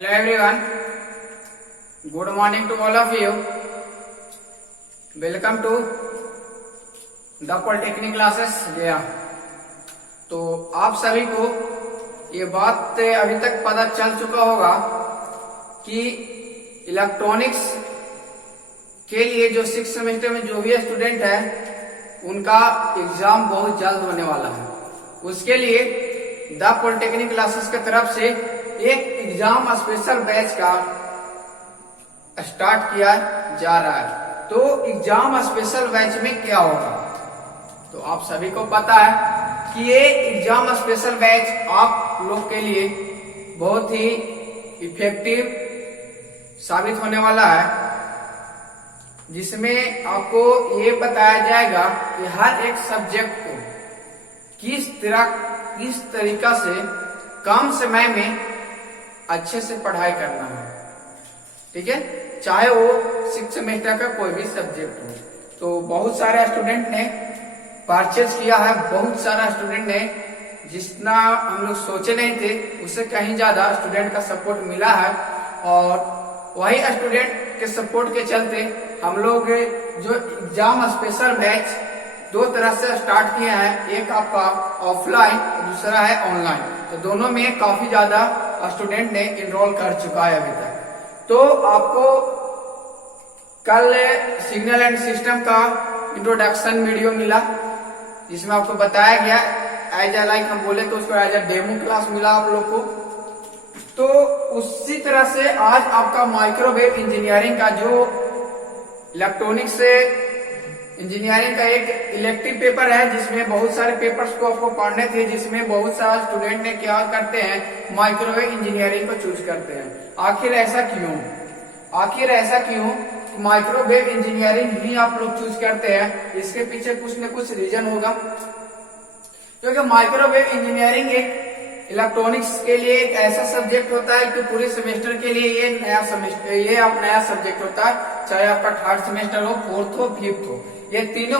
Hello everyone, good morning to all of you. Welcome to the Polytechnic classes गया। तो आप सभी को ये बात अभी तक पता चल चुका होगा कि इलेक्ट्रॉनिक्स के लिए जो 6 सेमेस्टर में जो भी स्टूडेंट है उनका एग्जाम बहुत जल्द होने वाला है। उसके लिए द पॉलिटेक्निक क्लासेस की तरफ से एक एग्जाम स्पेशल बैच का स्टार्ट किया जा रहा है। तो एग्जाम स्पेशल बैच में क्या होगा, तो आप सभी को पता है कि ये एग्जाम स्पेशल बैच आप लोग के लिए बहुत ही इफेक्टिव साबित होने वाला है, जिसमें आपको ये बताया जाएगा कि हर एक सब्जेक्ट को किस तरीका से कम समय में अच्छे से पढ़ाई करना है। ठीक है, चाहे वो 6 सेमेस्टर का कोई भी सब्जेक्ट हो। तो बहुत सारे स्टूडेंट ने परचेज किया है, बहुत सारा स्टूडेंट ने जितना हम लोग सोचे नहीं थे उससे कहीं ज्यादा स्टूडेंट का सपोर्ट मिला है। और वही स्टूडेंट के सपोर्ट के चलते हम लोग जो एग्जाम स्पेशल बैच 2 तरह से स्टार्ट किए हैं, एक आपका ऑफलाइन और दूसरा है ऑनलाइन। तो दोनों में काफी ज्यादा स्टूडेंट ने इनरोल कर चुका है अभी तक। तो आपको कल सिग्नल एंड सिस्टम का इंट्रोडक्शन वीडियो मिला, जिसमें आपको बताया गया एज ए लाइक हम बोले तो उसको एज ए डेमो क्लास मिला आप लोग को। तो उसी तरह से आज आपका माइक्रोवेव इंजीनियरिंग का जो इलेक्ट्रॉनिक्स से इंजीनियरिंग का एक इलेक्टिव पेपर है, जिसमें बहुत सारे पेपर्स को आपको पढ़ने थे, जिसमें बहुत सारे स्टूडेंट ने क्या करते हैं, माइक्रोवेव इंजीनियरिंग को चूज करते हैं। आखिर ऐसा क्यों माइक्रोवेव इंजीनियरिंग ही आप लोग चूज करते हैं? इसके पीछे कुछ न कुछ रीजन होगा, क्योंकि माइक्रोवेव इंजीनियरिंग एक इलेक्ट्रॉनिक्स के लिए एक ऐसा सब्जेक्ट होता है कि पूरे सेमेस्टर के लिए ये नया सब्जेक्ट होता है। चाहे आपका 3rd सेमेस्टर हो, 4th हो, 5th हो, ये तीनों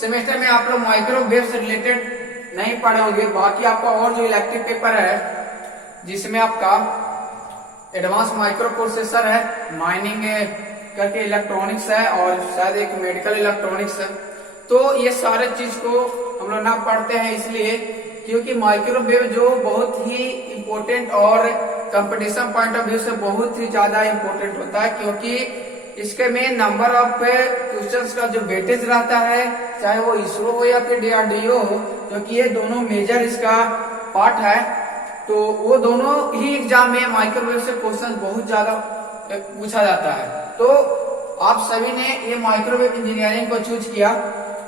सेमेस्टर में आप लोग माइक्रोवेव से रिलेटेड नहीं पढ़े होंगे। बाकी आपका और जो इलेक्टिव पेपर है, जिसमें आपका एडवांस माइक्रो प्रोसेसर है, माइनिंग करके इलेक्ट्रॉनिक्स है, और शायद एक मेडिकल इलेक्ट्रॉनिक्स है। तो ये सारे चीज को हम लोग ना पढ़ते हैं, इसलिए क्योंकि माइक्रोवेव जो बहुत ही इम्पोर्टेंट और कंपटीशन पॉइंट ऑफ व्यू से बहुत ही ज्यादा इम्पोर्टेंट होता है, क्योंकि इसके में नंबर ऑफ क्वेश्चंस का जो वेटेज रहता है, चाहे वो इसरो हो या फिर DRDO हो, क्योंकि ये दोनों मेजर इसका पार्ट है। तो वो दोनों ही एग्जाम में माइक्रोवेव से क्वेश्चन बहुत ज्यादा पूछा जाता है। तो आप सभी ने ये माइक्रोवेव इंजीनियरिंग को चूज किया।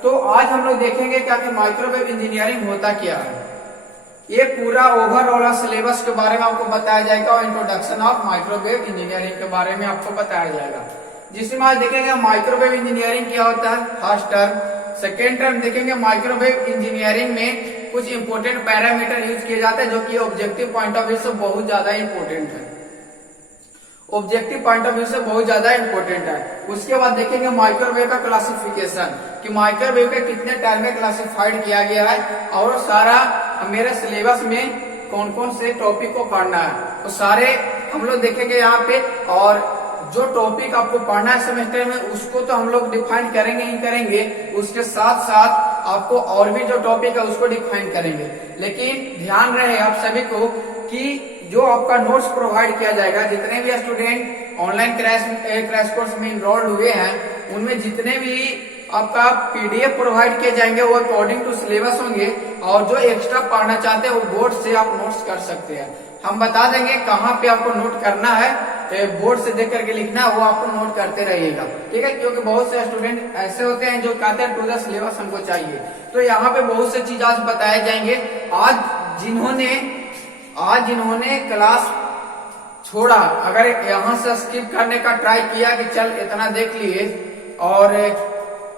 तो आज हम लोग देखेंगे क्या कि माइक्रोवेव इंजीनियरिंग होता क्या है। ये पूरा ओवरऑल सिलेबस के बारे में आपको बताया जाएगा, और इंट्रोडक्शन ऑफ माइक्रोवेव इंजीनियरिंग के बारे में आपको बताया जाएगा, जिसमें आज देखेंगे माइक्रोवेव इंजीनियरिंग क्या होता है, फर्स्ट टर्म। सेकेंड टर्म देखेंगे माइक्रोवेव इंजीनियरिंग में कुछ इंपोर्टेंट पैरामीटर यूज किए जाते हैं, जो कि ऑब्जेक्टिव पॉइंट ऑफ व्यू से बहुत ज्यादा इंपोर्टेंट है। उसके बाद देखेंगे माइक्रोवेव का क्लासिफिकेशन, कि माइक्रोवेव के कितने टाइप में क्लासिफाइड किया गया है, और सारा मेरे सिलेबस में कौन कौन से टॉपिक को पढ़ना है, तो सारे हम लोग देखेंगे यहाँ पे। और जो टॉपिक आपको पढ़ना है सेमेस्टर में, उसको तो हम लोग डिफाइन करेंगे ही करेंगे, उसके साथ साथ आपको और भी जो टॉपिक है उसको डिफाइन करेंगे। लेकिन ध्यान रहे आप सभी को कि जो आपका नोट्स प्रोवाइड किया जाएगा, जितने भी स्टूडेंट ऑनलाइन क्रैश कोर्स में इनरोल्ड हुए हैं, उनमें जितने भी आपका PDF प्रोवाइड किए जाएंगे वो अकॉर्डिंग टू सिलेबस होंगे, और जो एक्स्ट्रा पढ़ना चाहते हैं वो बोर्ड से आप नोट्स कर सकते हैं। हम बता देंगे कहाँ पे आपको नोट करना है, बोर्ड से देख करके लिखना है, वो आपको नोट करते रहिएगा। ठीक है, क्योंकि बहुत से स्टूडेंट ऐसे होते हैं जो कहते हैं टू द सिलेबस हमको चाहिए। तो यहाँ पे बहुत से चीज आज बताए जाएंगे। आज जिन्होंने क्लास छोड़ा, अगर यहाँ से स्किप करने का ट्राई किया कि चल इतना देख लिए, और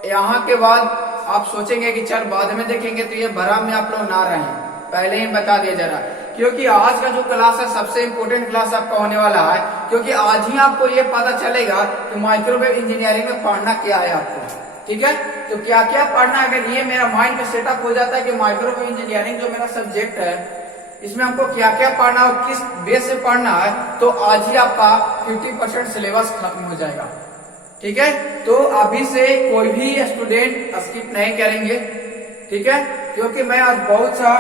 यहाँ के बाद आप सोचेंगे कि चल बाद में देखेंगे, तो ये भरा में आप लोग ना रहें, पहले ही बता दिया जरा। क्योंकि आज का जो क्लास है सबसे इम्पोर्टेंट क्लास आपका होने वाला है, क्योंकि आज ही आपको ये पता चलेगा कि माइक्रोवेव इंजीनियरिंग में पढ़ना क्या है आपको। ठीक है, तो क्या क्या पढ़ना है, अगर ये मेरा माइंड में सेटअप हो जाता है कि माइक्रोवेव इंजीनियरिंग जो मेरा सब्जेक्ट है इसमें हमको क्या क्या पढ़ना है और किस बेस से पढ़ना है, तो आज ही आपका 50% सिलेबस खत्म हो जाएगा। ठीक है, तो अभी से कोई भी स्टूडेंट स्किप नहीं करेंगे, ठीक है, क्योंकि मैं आज बहुत सा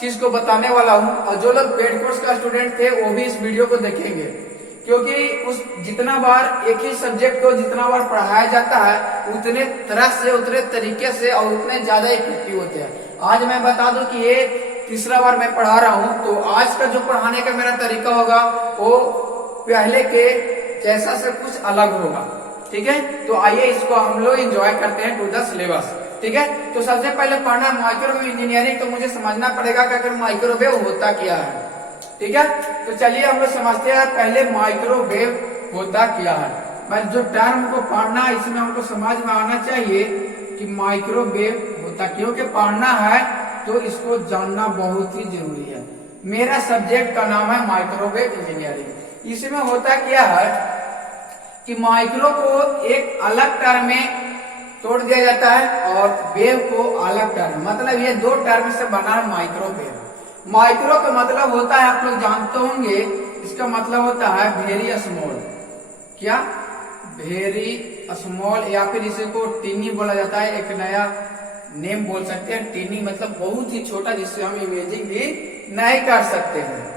चीज को बताने वाला हूं और जो लोग पेड कोर्स का स्टूडेंट थे वो भी इस वीडियो को देखेंगे, क्योंकि उस जितना बार एक ही सब्जेक्ट को जितना बार पढ़ाया जाता है उतने तरह से, उतने तरीके से और उतने ज्यादा इफेक्टिव होते हैं। आज मैं बता दूं कि ये तीसरा बार मैं पढ़ा रहा हूं, तो आज का जो पढ़ाने का मेरा तरीका होगा वो पहले के जैसा से कुछ अलग होगा। ठीक है, तो आइए इसको हम लोग एंजॉय करते हैं टू द सिलेबस। ठीक है, तो सबसे पहले पढ़ना माइक्रोवेव इंजीनियरिंग, तो मुझे समझना पड़ेगा कि अगर माइक्रोवेव होता क्या है। ठीक है, तो चलिए हम लोग समझते हैं पहले माइक्रोवेव होता क्या है। मैं जो टर्म को पढ़ना है इसमें हमको समझ में आना चाहिए कि माइक्रोवेव होता, क्योंकि पढ़ना है तो इसको जानना बहुत ही जरूरी है। मेरा सब्जेक्ट का नाम है माइक्रोवेव इंजीनियरिंग। इसमें होता क्या है कि माइक्रो को एक अलग टर्म में तोड़ दिया जाता है और वेव को अलग टर्म, मतलब ये दो टर्म से बना है माइक्रोवेव। माइक्रो का मतलब होता है, आप लोग जानते होंगे, इसका मतलब होता है वेरी स्मॉल। क्या? वेरी स्मॉल, या फिर इसे को टीनी बोला जाता है, एक नया नेम बोल सकते हैं। टीनी मतलब बहुत ही छोटा, जिससे हम इमेजिंग भी नहीं कर सकते हैं।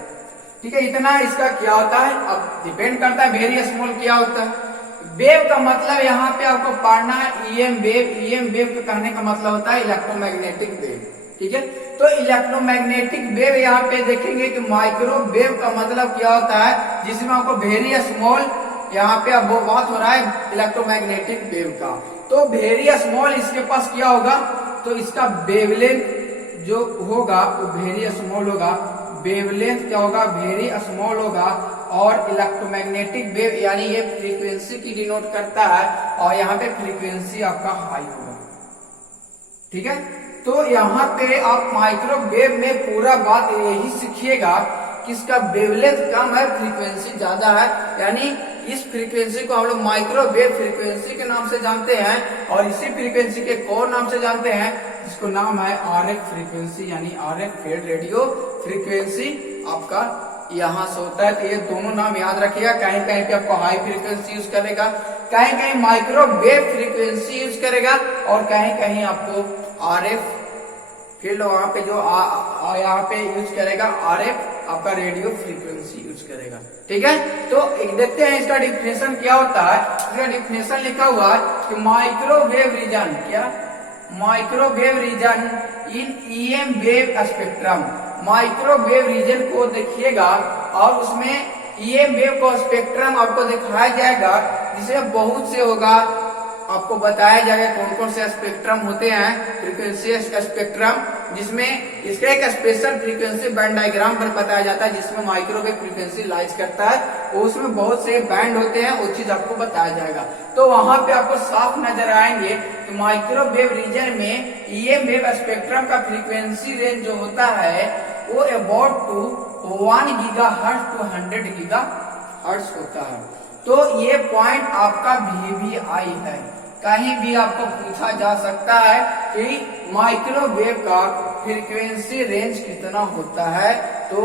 ठीक है, इतना इसका क्या होता है, अब डिपेंड करता है वेरी स्मॉल क्या होता है। वेव का मतलब यहाँ पे आपको पढ़ना है ईएम वेव। ईएम वेव के कहने का मतलब होता है इलेक्ट्रोमैग्नेटिक वेव। ठीक है, तो इलेक्ट्रोमैग्नेटिक वेव यहाँ पे देखेंगे कि माइक्रोवेव का मतलब क्या होता है, जिसमें आपको वेरी स्मॉल, यहाँ पे अब वो बात हो रहा है इलेक्ट्रोमैग्नेटिक वेव का। तो वेरी स्मॉल इसके पास क्या होगा, तो इसका वेवलेंथ जो होगा वो वेरी स्मॉल होगा। वेवलेंथ क्या होगा, वेरी स्मॉल होगा। और इलेक्ट्रोमैग्नेटिक वेव यानी ये फ्रीक्वेंसी की डिनोट करता है, और यहाँ पे फ्रीक्वेंसी आपका हाई होगा। ठीक है, तो यहाँ पे आप माइक्रोवेव में पूरा बात यही सीखिएगा कि इसका वेवलेंथ कम है, फ्रीक्वेंसी ज्यादा है, यानी इस फ्रीक्वेंसी को हम लोग माइक्रोवेव फ्रीक्वेंसी के नाम से जानते हैं, और इसी फ्रीक्वेंसी के कोर नाम से जानते हैं, जिसको नाम है आरएफ फ्रीक्वेंसी, यानी आरएफ फेड रेडियो फ्रीक्वेंसी आपका यहाँ से होता है। तो ये दोनों नाम याद रखिएगा, कहीं कहीं पे आपको हाई फ्रीक्वेंसी यूज करेगा, कहीं कहीं माइक्रोवेव फ्रीक्वेंसी यूज करेगा, और कहीं कहीं आपको आरएफ फील्ड वहां पे जो यहाँ पे यूज करेगा आरएफ आपका रेडियो फ्रीक्वेंसी यूज करेगा। ठीक है, तो देखते हैं इसका डिफिनेशन क्या होता है। इसका डिफिनेशन लिखा हुआ है कि माइक्रोवेव रीजन, क्या? Microwave region in EM wave spectrum. Microwave region को देखिएगा और उसमें ईएम वेव को स्पेक्ट्रम आपको दिखाया जाएगा, जिसमें बहुत से होगा, आपको बताया जाएगा कौन कौन से स्पेक्ट्रम होते हैं, फ्रीक्वेंसी स्पेक्ट्रम, जिसमें इसका एक स्पेशल फ्रीक्वेंसी बैंड डायग्राम पर बताया जाता है, जिसमें माइक्रोवेव फ्रीक्वेंसी लाइज करता है, उसमें बहुत से बैंड होते हैं, वो चीज आपको बताया जाएगा। तो वहां पे आपको साफ नजर आएंगे कि माइक्रोवेव रीजन में ईएम वेव स्पेक्ट्रम का फ्रीक्वेंसी रेंज जो होता है वो about to 1 gigahertz to 100 gigahertz होता है। तो ये पॉइंट आपका VVI है, कहीं भी आपको पूछा जा सकता है कि माइक्रोवेव का फ्रीक्वेंसी रेंज कितना होता है, तो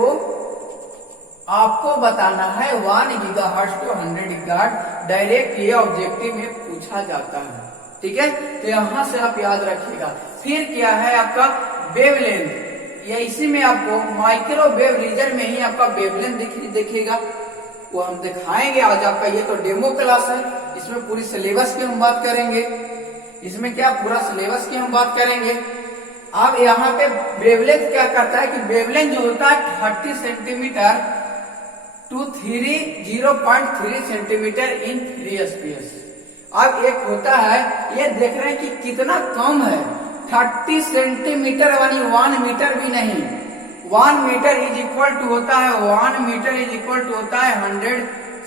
आपको बताना है 1 गीगाहर्ट्ज टू 100 गीगाहर्ट्ज। डायरेक्ट ये ऑब्जेक्टिव में पूछा जाता है। ठीक है, तो यहां से आप याद रखिएगा। फिर क्या है आपका वेवलेंथ, या इसी में आपको माइक्रोवेव रीजन में ही आपका वेवलेंथ दिखेगा, वो हम दिखाएंगे आज। आपका ये तो डेमो क्लास है, इसमें पूरी सिलेबस की हम बात करेंगे। इसमें क्या पूरा सिलेबस की हम बात करेंगे। अब यहाँ पे वेवलेंथ क्या करता है कि वेवलेंथ जो होता है 30 centimetre to 0.3 centimetre in free space. अब एक होता है, ये देख रहे हैं कि कितना कम है, 30 सेंटीमीटर यानी 1 मीटर भी नहीं। 1 मीटर इज इक्वल टू होता है 1 मीटर इज इक्वल टू होता है 100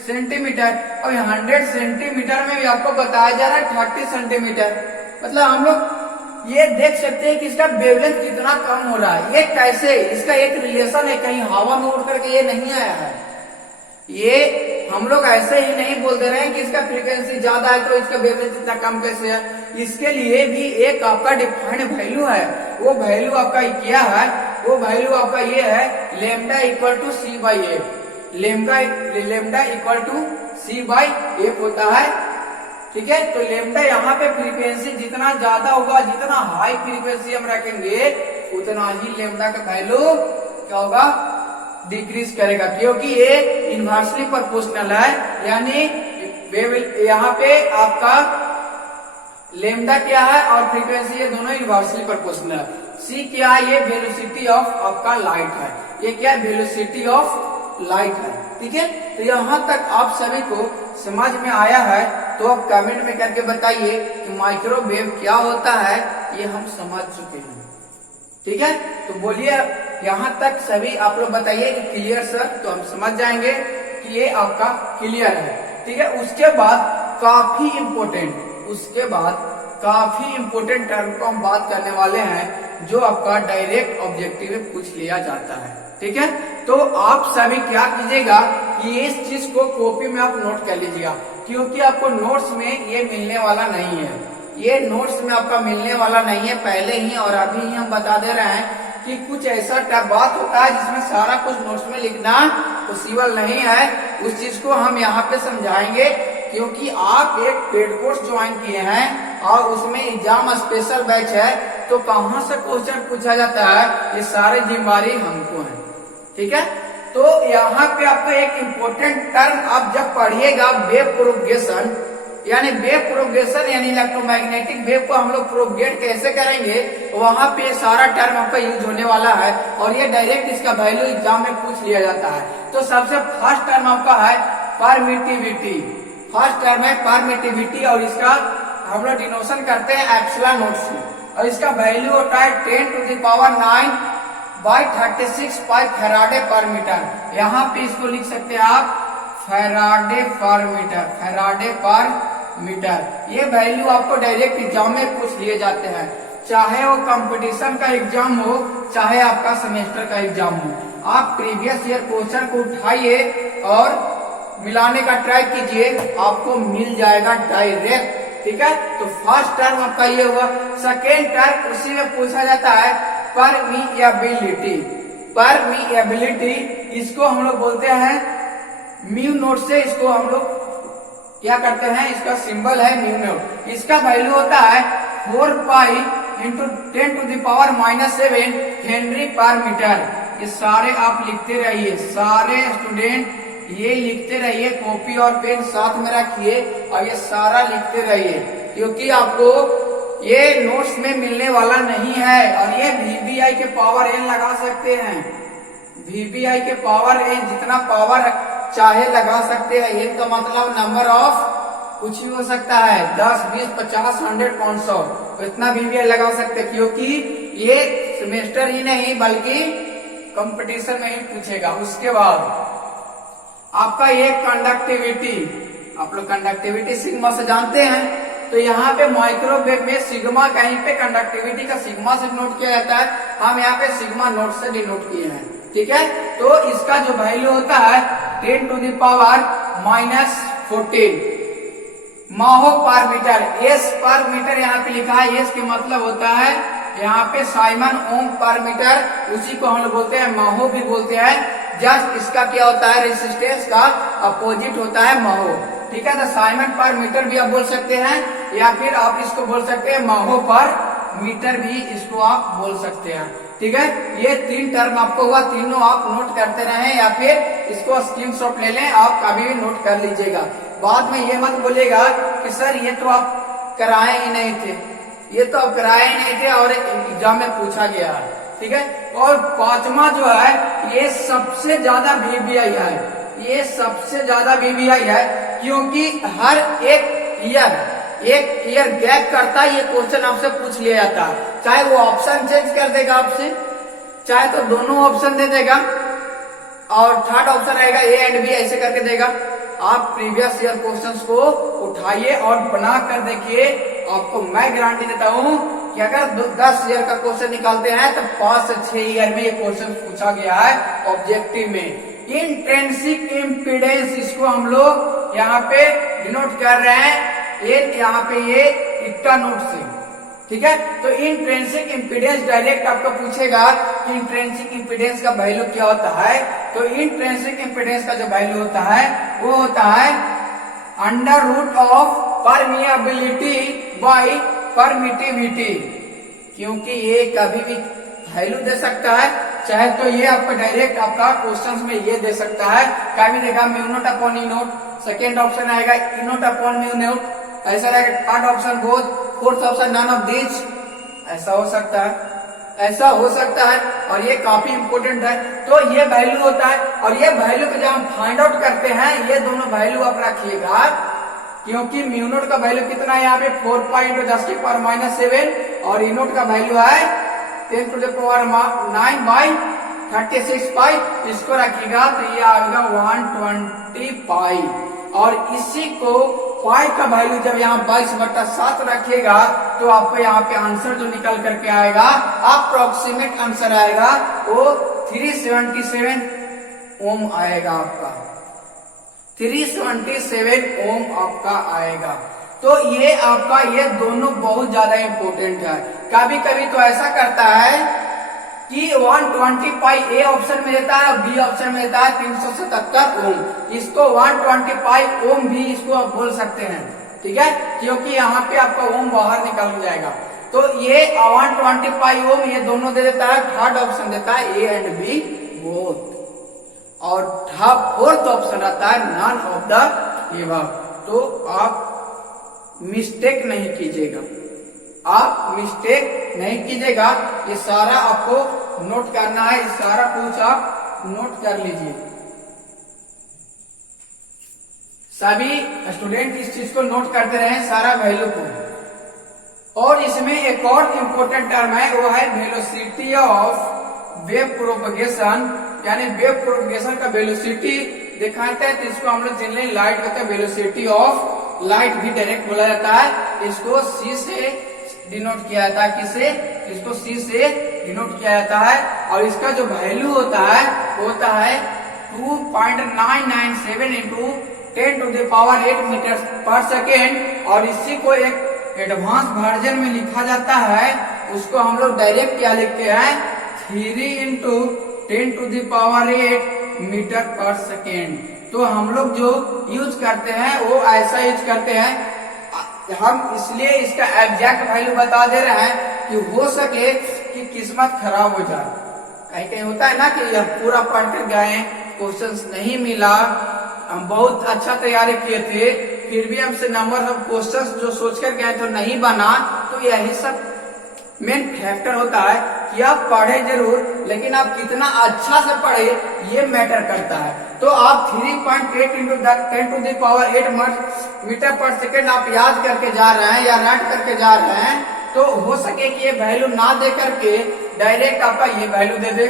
सेंटीमीटर। अब 100 सेंटीमीटर में भी आपको बताया जा रहा है 30 सेंटीमीटर, मतलब हम लोग ये देख सकते हैं कि इसका वेवलेंथ कितना कम हो रहा है। ये कैसे, इसका एक रिलेशन है, कहीं हवा में उड़ करके ये नहीं आया है। ये हम लोग ऐसे ही नहीं बोल दे रहे हैं कि इसका फ्रीक्वेंसी ज्यादा है तो इसका वेवलेंथ इतना कम कैसे है। इसके लिए भी एक आपका डिफाइंड वैल्यू है, वो वैल्यू आपका क्या है वो वैल्यू आपका ये है lambda equal to C by F. Lambda equal to C by F होता है। ठीक है, तो लेमडा यहाँ पे फ्रीक्वेंसी जितना ज्यादा होगा, जितना हाई फ्रीक्वेंसी हम रखेंगे उतना ही लेमडा का वैल्यू क्या होगा, डिक्रीज करेगा, क्योंकि ये इनवर्सली प्रोपोर्शनल है। यानी यहाँ पे आपका लेमडा क्या है और फ्रीक्वेंसी ये दोनों इनवर्सली प्रोपोर्शनल है। सी क्या है, ये वेलोसिटी ऑफ आपका लाइट है। ये क्या है, वेलोसिटी ऑफ लाइट है। ठीक है, तो यहाँ तक आप सभी को समझ में आया है तो आप कमेंट में करके बताइए कि माइक्रोवेव क्या होता है, ये हम समझ चुके हैं। ठीक है, तो बोलिए यहाँ तक सभी आप लोग बताइए कि क्लियर सर, तो हम समझ जाएंगे कि ये आपका क्लियर है। ठीक है, उसके बाद काफी इंपोर्टेंट टर्म को हम बात करने वाले हैं जो आपका डायरेक्ट ऑब्जेक्टिव में पूछ लिया जाता है। ठीक है, तो आप सभी क्या कीजिएगा कि इस चीज को कॉपी में आप नोट कर लीजिएगा, क्योंकि आपको नोट्स में ये मिलने वाला नहीं है। ये नोट्स में आपका मिलने वाला नहीं है, पहले ही और अभी ही हम बता दे रहे हैं कि कुछ ऐसा बात होता है जिसमें सारा कुछ नोट्स में लिखना पॉसिबल नहीं है। उस चीज को हम यहाँ पे समझाएंगे, क्योंकि आप एक पेड कोर्स ज्वाइन किए हैं और उसमें एग्जाम स्पेशल बैच है, तो कहाँ से क्वेश्चन पूछा जाता है ये सारी जिम्मेदारी हमको है। ठीक है, तो यहाँ पे आपको एक इम्पोर्टेंट टर्म आप जब पढ़िएगा, वेव प्रोपगेशन, यानी इलेक्ट्रोमैग्नेटिक वेव को हम लोग प्रोपगेट कैसे करेंगे, वहां पे सारा टर्म आपका यूज होने वाला है और ये डायरेक्ट इसका वैल्यू एग्जाम में पूछ लिया जाता है। तो सबसे फर्स्ट टर्म आपका है परमिटिविटी। फर्स्ट टर्म है परमिटिविटी और इसका हम लोग डिनोशन करते हैं एप्सिलॉन नॉट से, और इसका वैल्यू होता है 10⁹ बाई 36 पाई फैराडे पर मीटर। यहाँ पे इसको लिख सकते हैं आप फैराडे पर मीटर। ये वैल्यू आपको डायरेक्ट एग्जाम में पूछ लिए जाते हैं, चाहे वो कंपटीशन का एग्जाम हो, चाहे आपका सेमेस्टर का एग्जाम हो। आप प्रीवियस ईयर क्वेश्चन को उठाइए और मिलाने का ट्राई कीजिए, आपको मिल जाएगा डायरेक्ट। ठीक है, तो फर्स्ट टर्म आपका ये हुआ। सेकेंड टर्म उसी में पूछा जाता है परमिएबिलिटी। इसको हम लोग बोलते हैं म्यू नोट से, इसको हम लोग क्या करते हैं, इसका सिंबल है म्यू नोट। इसका वैल्यू होता है 4 पाई इंटू 10⁻⁻7 हेनरी पर मीटर। ये सारे आप लिखते रहिए, सारे स्टूडेंट ये लिखते रहिए, कॉपी और पेन साथ में रखिए और ये सारा लिखते रहिए, क्योंकि आपको ये नोट्स में मिलने वाला नहीं है। और ये VBI के पावर n लगा सकते हैं, VBI के पावर n जितना पावर चाहे लगा सकते हैं। n का मतलब नंबर ऑफ कुछ भी हो सकता है, 10, 20, 50, 100, 500, इतना VBI लगा सकते हैं, क्योंकि ये सेमेस्टर ही नहीं बल्कि कंपटीशन में ही पूछेगा। उसके बाद आपका ये कंडक्टिविटी, आप लोग कंडक्टिविटी सिग्मा से जानते हैं, तो यहाँ पे माइक्रोवेव में सिग्मा कहीं पे कंडक्टिविटी का सिग्मा से डिनोट किया जाता है, हम यहाँ पे सिग्मा नोट से डिनोट किए हैं। ठीक है, तो इसका जो वैल्यू होता है 10⁻⁻14 माहो पर मीटर। एस पर मीटर यहाँ पे लिखा है, एस के मतलब होता है यहाँ पे साइमन ओम पर मीटर, उसी को हम लोग बोलते हैं माहो भी बोलते हैं। जस्ट इसका क्या होता है, रेजिस्टेंस का अपोजिट होता है माहो। ठीक है, तो साइमन पर मीटर भी आप बोल सकते हैं, या फिर आप इसको बोल सकते हैं माहो पर मीटर भी इसको आप बोल सकते हैं। ठीक है, ये 3 टर्म आपको हुआ, तीनों आप नोट करते रहें या फिर इसको स्क्रीनशॉट ले लें, आप कभी भी नोट कर लीजिएगा। बाद में ये मत बोलिएगा कि सर ये तो आप कराए ही नहीं थे, ये तो आप कराए ही नहीं थे और एग्जाम में पूछा गया है। ठीक है, और पांचवा जो है ये सबसे ज्यादा VBI है, ये सबसे ज्यादा VBI है, क्योंकि हर एक ईयर गैप करता है ये क्वेश्चन आपसे पूछ लिया जाता है। चाहे वो ऑप्शन चेंज कर देगा आपसे, चाहे तो दोनों ऑप्शन दे देगा और थर्ड ऑप्शन रहेगा A एंड B ऐसे करके देगा। आप प्रीवियस ईयर क्वेश्चंस को उठाइए और बना कर देखिए, आपको मैं गारंटी देता हूँ कि अगर 10 ईयर का क्वेश्चन निकालते हैं तो 5 से 6 ईयर में ये क्वेश्चन पूछा गया है ऑब्जेक्टिव में। इंट्रिंसिक इम्पीडेंस, इसको हम लोग यहाँ पे डिनोट कर रहे हैं, यहाँ पे ये इक्टा नोट से। ठीक है। तो इंट्रिंसिक इम्पीडेंस डायरेक्ट आपको पूछेगा कि इंट्रिंसिक इम्पीडेंस का वैल्यू क्या होता है। तो इंट्रिंसिक इम्पीडेंस का जो वैल्यू होता है वो होता है under root of permeability by permittivity, क्योंकि ये कभी भी वैल्यू दे सकता है, चाहे तो ये आपको डायरेक्ट आपका क्वेश्चंस में ये दे सकता है, कभी देखा mu nought upon E nought, second option आएगा E nought upon mu nought, ऐसा रहेगा third option both, fourth option none of this, ऐसा हो सकता है, ऐसा हो सकता है। और ये काफी इंपोर्टेंट है। तो ये वैल्यू होता है और ये वैल्यू को जब हम फाइंड आउट करते हैं ये दोनों वैल्यू आप रखिएगा, क्योंकि म्यू नॉट का वैल्यू कितना है यहाँ पे 4 पाई इंटू 10 की पावर -7 और ई नॉट का वैल्यू है 10 टू द पावर 9 बाई 36 पाई, इसको रखिएगा तो ये आएगा 120 पाई। और इसी को पाई का वैल्यू जब यहाँ 22/7 रखिएगा तो आपको यहाँ पे आंसर जो निकल करके आएगा अप्रोक्सीमेट आंसर आएगा वो 377 ओम आएगा आपका, 377 ओम आपका आएगा। तो ये आपका ये दोनों बहुत ज्यादा इंपॉर्टेंट है। कभी कभी तो ऐसा करता है कि 120 पाई ए ऑप्शन में देता है, बी ऑप्शन में देता है 377 ओम, इसको 120 पाई ओम भी इसको आप बोल सकते हैं, ठीक है, क्योंकि यहाँ पे आपका ओम बाहर निकल जाएगा। तो ये 120 पाई ओम ये दोनों दे देता है, थर्ड ऑप्शन देता है ए एंड बी बोथ, और फोर्थ ऑप्शन रहता है नन ऑफ द एबव। तो आप मिस्टेक नहीं कीजिएगा, आप मिस्टेक नहीं कीजिएगा, ये सारा आपको नोट करना है, इस सारा कुछ आप नोट कर लीजिए। सभी स्टूडेंट इस चीज को नोट करते रहे सारा वैल्यू को। और इसमें एक और इम्पोर्टेंट टर्म है वो है वेलोसिटी ऑफ वेव प्रोपगेशन, यानी वेव प्रोपगेशन का वेलोसिटी दिखाते हैं तो इसको हम लोग जनरली लाइट कहते हैं, वेलोसिटी ऑफ लाइट भी डायरेक्ट बोला जाता है। इसको सी से डिनोट किया जाता है, किसे, इसको सी से डिनोट किया जाता है। और इसका जो वैल्यू होता है वो होता है 2.997 into 10 to the power 8 metre per second. और इसी को एक एडवांस वर्जन में लिखा जाता है, उसको हम लोग डायरेक्ट क्या लिखते हैं 3 into 10 to the power 8 metre per second. तो हम लोग जो यूज करते हैं वो ऐसा यूज करते हैं, हम इसलिए इसका एग्जैक्ट वैल्यू बता दे रहे हैं कि हो सके कि किस्मत खराब हो जाए। कहीं कहीं होता है ना कि यह पूरा पढ़ कर गए, क्वेश्चंस नहीं मिला, हम बहुत अच्छा तैयारी किए थे, फिर भी हमसे नंबर ऑफ क्वेश्चंस जो सोच कर गए तो नहीं बना। तो यही सब मेन फैक्टर होता है कि आप पढ़े जरूर, लेकिन आप कितना अच्छा से पढ़े ये मैटर करता है। तो आप 3.8 into 10 to the power 8 metre per second आप याद करके जा रहे हैं या राइट करके जा रहे हैं, तो हो सके कि ये वैल्यू ना दे करके डायरेक्ट आपका ये वैल्यू दे दे,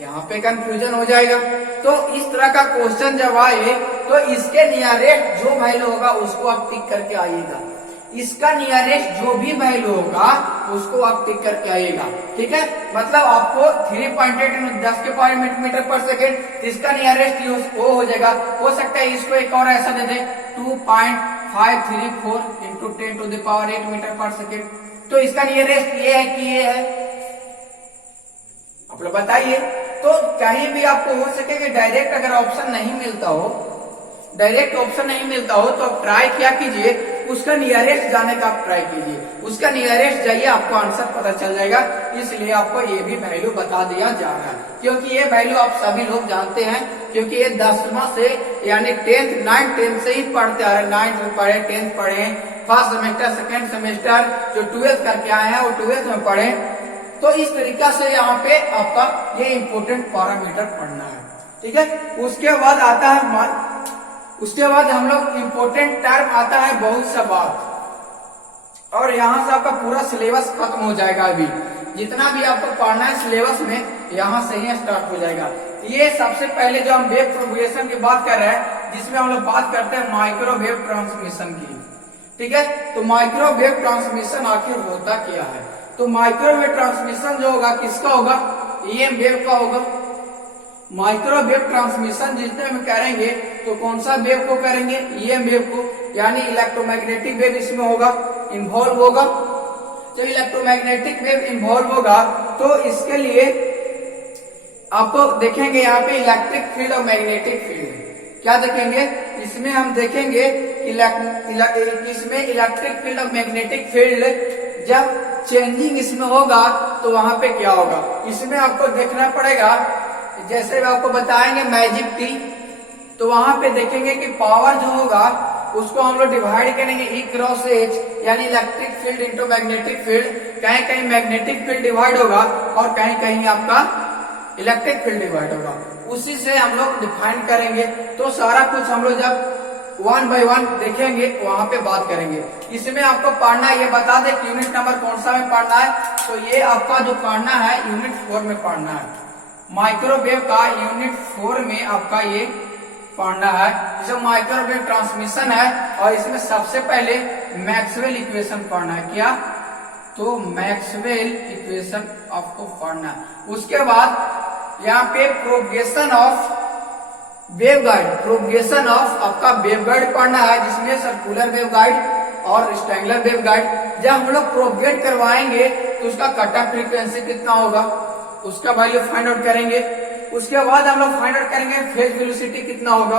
यहाँ पे कंफ्यूजन हो जाएगा। तो इस तरह का क्वेश्चन जब आए तो इसके नियरेस्ट जो वैल्यू होगा उसको आप टिक करके आइएगा, इसका नियरेस्ट जो भी वैल्यू होगा उसको आप टिक करके आइएगा, ठीक है। मतलब आपको 3.8 इंटू 10 के पावर मीटर पर सेकेंड, इसका नियरेस्ट वो हो जाएगा। हो सकता है इसको एक और ऐसा दे दे 2.534 into 10 to the power 8 metre per second. तो इसका नियरेस्ट ये है कि ये है, आप लोग बताइए। तो कहीं भी आपको हो सके कि डायरेक्ट अगर ऑप्शन नहीं मिलता हो, डायरेक्ट ऑप्शन नहीं मिलता हो तो आप ट्राई किया कीजिए, उसका नियरेस्ट जाने का आप ट्राई कीजिए, उसका नियरेस्ट जाइए, आपको आंसर पता चल जाएगा। इसलिए आपको ये भी वैल्यू बता दिया जा रहा है, क्योंकि ये वैल्यू आप सभी लोग जानते हैं, क्योंकि ये 10वां से यानी 10th 9th 10th से ही पढ़ते आ रहे, 9th पढ़े, 10th पढ़े, फर्स्ट सेमेस्टर, सेकेंड सेमेस्टर, जो 12th करके आए हैं वो 12th में पढ़े। तो इस तरीका से यहाँ पे आपका ये इंपोर्टेंट पैरामीटर पढ़ना है, ठीक है। उसके बाद आता है उसके बाद हम लोग इम्पोर्टेंट टर्म आता है बहुत सा बात, और यहाँ से आपका पूरा सिलेबस खत्म हो जाएगा। अभी जितना भी आपको पढ़ना है सिलेबस में यहाँ से ही स्टार्ट हो जाएगा। ये सबसे पहले जो हम वेव प्रोपगेशन की बात कर रहे हैं, जिसमें हम लोग बात करते हैं माइक्रोवेव ट्रांसमिशन की, ठीक है। तो माइक्रोवेव ट्रांसमिशन आखिर होता क्या है? तो माइक्रोवेव ट्रांसमिशन जो होगा किसका होगा? ईएम वेव का होगा। माइक्रोवेव ट्रांसमिशन जितने में करेंगे तो कौन सा वेव को करेंगे? ईएम वेव को, यानी इलेक्ट्रोमैग्नेटिक वेव इसमें होगा, इन्वॉल्व होगा। जब इलेक्ट्रोमैग्नेटिक वेव इन्वॉल्व होगा तो इसके लिए आपको देखेंगे यहाँ पे इलेक्ट्रिक फील्ड और मैग्नेटिक फील्ड। क्या देखेंगे इसमें? हम देखेंगे इसमें इलेक्ट्रिक फील्ड और मैग्नेटिक फील्ड जब चेंजिंग इसमें होगा तो वहां पे क्या होगा, इसमें आपको देखना पड़ेगा। जैसे आपको बताएंगे मैजिक टी, तो वहां पे देखेंगे कि पावर जो होगा उसको हम लोग डिवाइड करेंगे E क्रॉस H, यानी electric field into magnetic field. कहीं कहीं मैग्नेटिक फील्ड डिवाइड होगा और कहीं कहीं आपका इलेक्ट्रिक फील्ड डिवाइड होगा, उसी से हम लोग डिफाइन करेंगे। तो सारा कुछ हम लोग जब 1 by 1 देखेंगे वहां पे बात करेंगे। इसमें आपको पढ़ना है, ये बता दे कि यूनिट नंबर कौन सा में पढ़ना है। तो ये आपका जो पढ़ना है यूनिट 4 में पढ़ना है। माइक्रोवेव का यूनिट 4 में आपका ये पढ़ना है, जो माइक्रोवेव ट्रांसमिशन है। और इसमें सबसे पहले मैक्सवेल इक्वेशन पढ़ना है। क्या? तो मैक्सवेल इक्वेशन आपको पढ़ना है। उसके बाद यहाँ पे progression of waveguide, progression of आपका वेवगाइड पढ़ना है, जिसमें सर्कुलर वेवगाइड और रेक्टेंगुलर वेवगाइड। जब हम लोग प्रोग्रेट करवाएंगे तो उसका कट ऑफ फ्रीक्वेंसी कितना होगा, उसका वैल्यू फाइंड आउट करेंगे। उसके बाद हम लोग फाइंड आउट करेंगे फेज वेलोसिटी कितना होगा,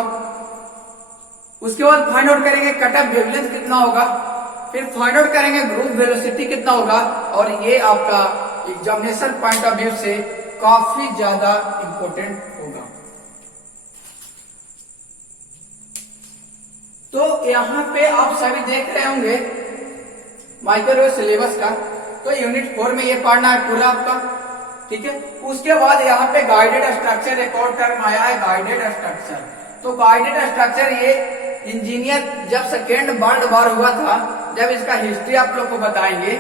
उसके बाद फाइंड आउट करेंगे कट ऑफ वेवलेंथ कितना होगा, फिर फाइंड आउट करेंगे ग्रुप वेलोसिटी कितना होगा। और ये आपका एग्जामिनेशन पॉइंट ऑफ व्यू से काफी ज्यादा इंपॉर्टेंट होगा। तो यहाँ पे आप सभी देख रहे होंगे माइक्रोवेव सिलेबस का, तो यूनिट 4 में ये पढ़ना है पूरा आपका, ठीक है। उसके बाद यहाँ पे गाइडेड स्ट्रक्चर एक और टर्म आया है, गाइडेड स्ट्रक्चर। तो गाइडेड स्ट्रक्चर ये इंजीनियर जब सेकेंड वर्ल्ड वॉर हुआ था, जब इसका हिस्ट्री आप लोग को बताएंगे,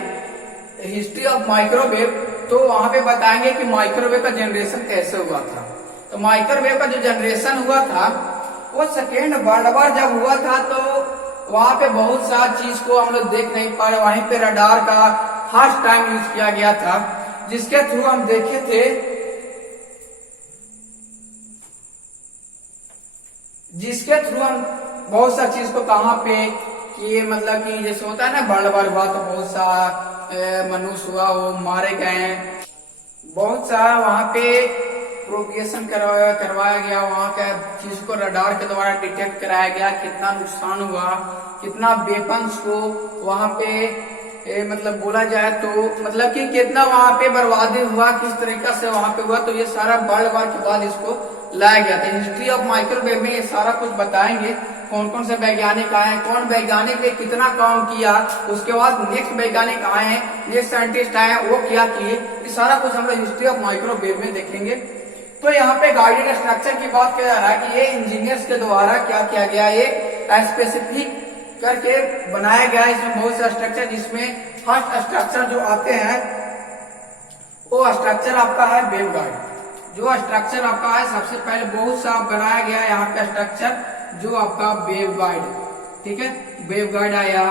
हिस्ट्री ऑफ माइक्रोवेव, तो वहां पे बताएंगे कि माइक्रोवेव का जनरेशन कैसे हुआ था। तो माइक्रोवेव का जो जनरेशन हुआ था वो सेकेंड वर्ल्ड वॉर जब हुआ था, तो वहां पे बहुत सा चीज को हम लोग देख नहीं पा रहे। वहीं पे रडार का फर्स्ट टाइम यूज किया गया था, जिसके थ्रू हम देखे थे, जिसके थ्रू हम बहुत सा चीज को कहाँ पे कि मतलब कि जैसे होता है ना वर्ल्ड वॉर हुआ तो बहुत सा मनुष्य हुआ, वो मारे गए, बहुत सा वहां पे प्रोग्रेशन करवाया गया, वहां का चीज को रडार के द्वारा डिटेक्ट कराया गया, कितना नुकसान हुआ, कितना वेपन्स को वहां पे मतलब बोला जाए तो मतलब कि कितना वहां पे बर्बादी हुआ, किस तरीका से वहां पे हुआ। तो ये सारा वर्ल्ड वॉर के बाद इसको लाया गया था। हिस्ट्री ऑफ माइक्रोवेव में ये सारा कुछ बताएंगे, कौन कौन से वैज्ञानिक आए हैं, कौन वैज्ञानिक ने कितना काम किया, उसके बाद नेक्स्ट वैज्ञानिक आए हैं, नेक्स्ट साइंटिस्ट आए हैं, वो क्या किए, ये सारा कुछ हम लोग हिस्ट्री ऑफ माइक्रोवेव में देखेंगे। तो यहाँ पे गाइडेड स्ट्रक्चर की बात किया जा रहा है कि ये इंजीनियर्स के द्वारा क्या किया गया, ये स्पेसिफिक करके बनाया गया है। इसमें बहुत से स्ट्रक्चर, जिसमें फर्स्ट स्ट्रक्चर जो आते हैं वो स्ट्रक्चर आपका है वेवगाइड। जो स्ट्रक्चर आपका है सबसे पहले बहुत सा बनाया गया है यहाँ पे स्ट्रक्चर, जो आपका वेवगाइड, ठीक है। वेवगाइड आया,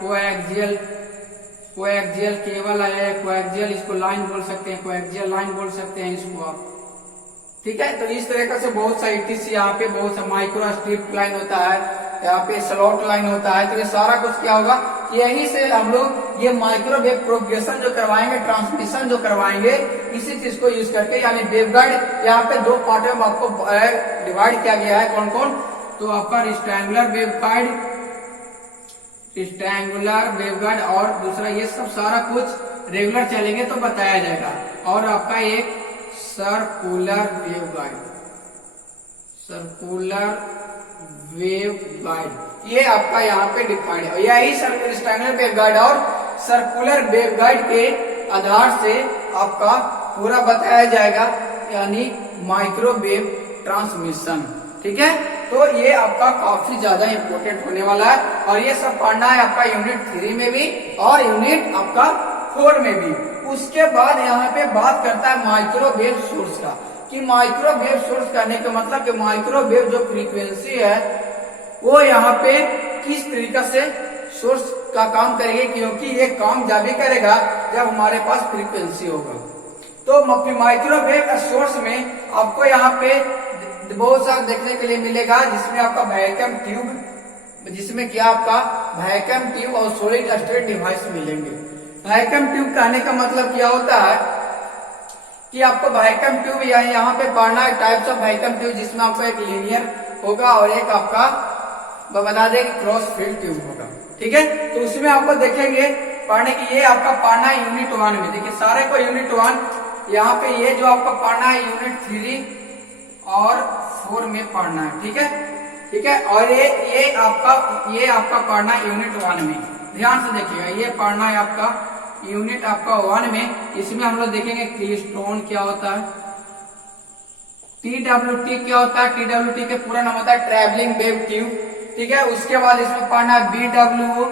कोएक्सियल केबल आया, कोएक्सियल इसको लाइन बोल सकते हैं, कोएक्सियल लाइन बोल सकते हैं इसको आप, ठीक है। तो इस तरीके से बहुत सा ETC, यहाँ पे बहुत सा माइक्रो स्ट्रिप लाइन होता है, यहाँ पे स्लॉट लाइन होता है। तो ये सारा कुछ क्या होगा, यही से हम लोग ये माइक्रोवेव प्रोग्रेशन जो करवाएंगे, ट्रांसमिशन जो करवाएंगे, इसी चीज को यूज करके, यानी वेवगाइड यहाँ पे दो पार्ट में आपको डिवाइड किया गया है। कौन कौन? तो आपका रेक्टेंगुलर वेवगाइड और दूसरा, ये सब सारा कुछ रेगुलर चलेंगे तो बताया जाएगा। और आपका एक सर्कुलर वेवगाइड, ये आपका यहाँ पे डिफाइंड है। यही रेक्टेंगुलर वेवगाइड और सर्कुलर वेवगाइड के आधार से आपका पूरा बताया जाएगा, यानी माइक्रोवेव ट्रांसमिशन, ठीक है। तो ये आपका काफी ज्यादा इंपॉर्टेंट होने वाला है, और ये सब पढ़ना है आपका यूनिट 3 में भी और यूनिट आपका 4 में भी। उसके बाद यहाँ पे बात करता है माइक्रोवेव सोर्स का, कि माइक्रोवेव सोर्स करने का मतलब कि माइक्रोवेव जो फ्रीक्वेंसी है वो यहाँ पे किस तरीका से सोर्स का काम करेगी, क्योंकि ये काम जब भी करेगा जब हमारे पास फ्रीक्वेंसी होगा। तो माइक्रोवेव सोर्स में आपको यहाँ पे बहुत सारा देखने के लिए मिलेगा, जिसमें आपका वैक्यूम ट्यूब, जिसमें क्या आपका वैक्यूम ट्यूब और सॉलिड स्टेट डिवाइस मिलेंगे। वैक्यूम ट्यूब कहने का मतलब क्या होता है कि आपको वैक्यूम ट्यूब यहाँ पे पढ़ना है, टाइप्स ऑफ वैक्यूम ट्यूब, जिसमें आपको एक लीनियर होगा और एक आपका बता दें क्रॉस फील्ड ट्यूब होगा। ठीक है, तो उसमें आपको देखेंगे पढ़ने की, ये आपका पढ़ना है यूनिट 1 में। देखिए सारे को यूनिट 1, यहाँ पे ये जो आपका पढ़ना है यूनिट 3 और 4 में पढ़ना है। ठीक है, ठीक है, और ये आपका पढ़ना है यूनिट 1 में। ध्यान से देखिएगा, ये पढ़ना है आपका यूनिट आपका 1 में। इसमें हम लोग देखेंगे क्लेस्ट्रॉन क्या होता है, TWT क्या होता है, TWT के पूरा नाम होता है ट्रैवलिंग वेव ट्यूब। ठीक है, उसके बाद इसमें पढ़ना है BWO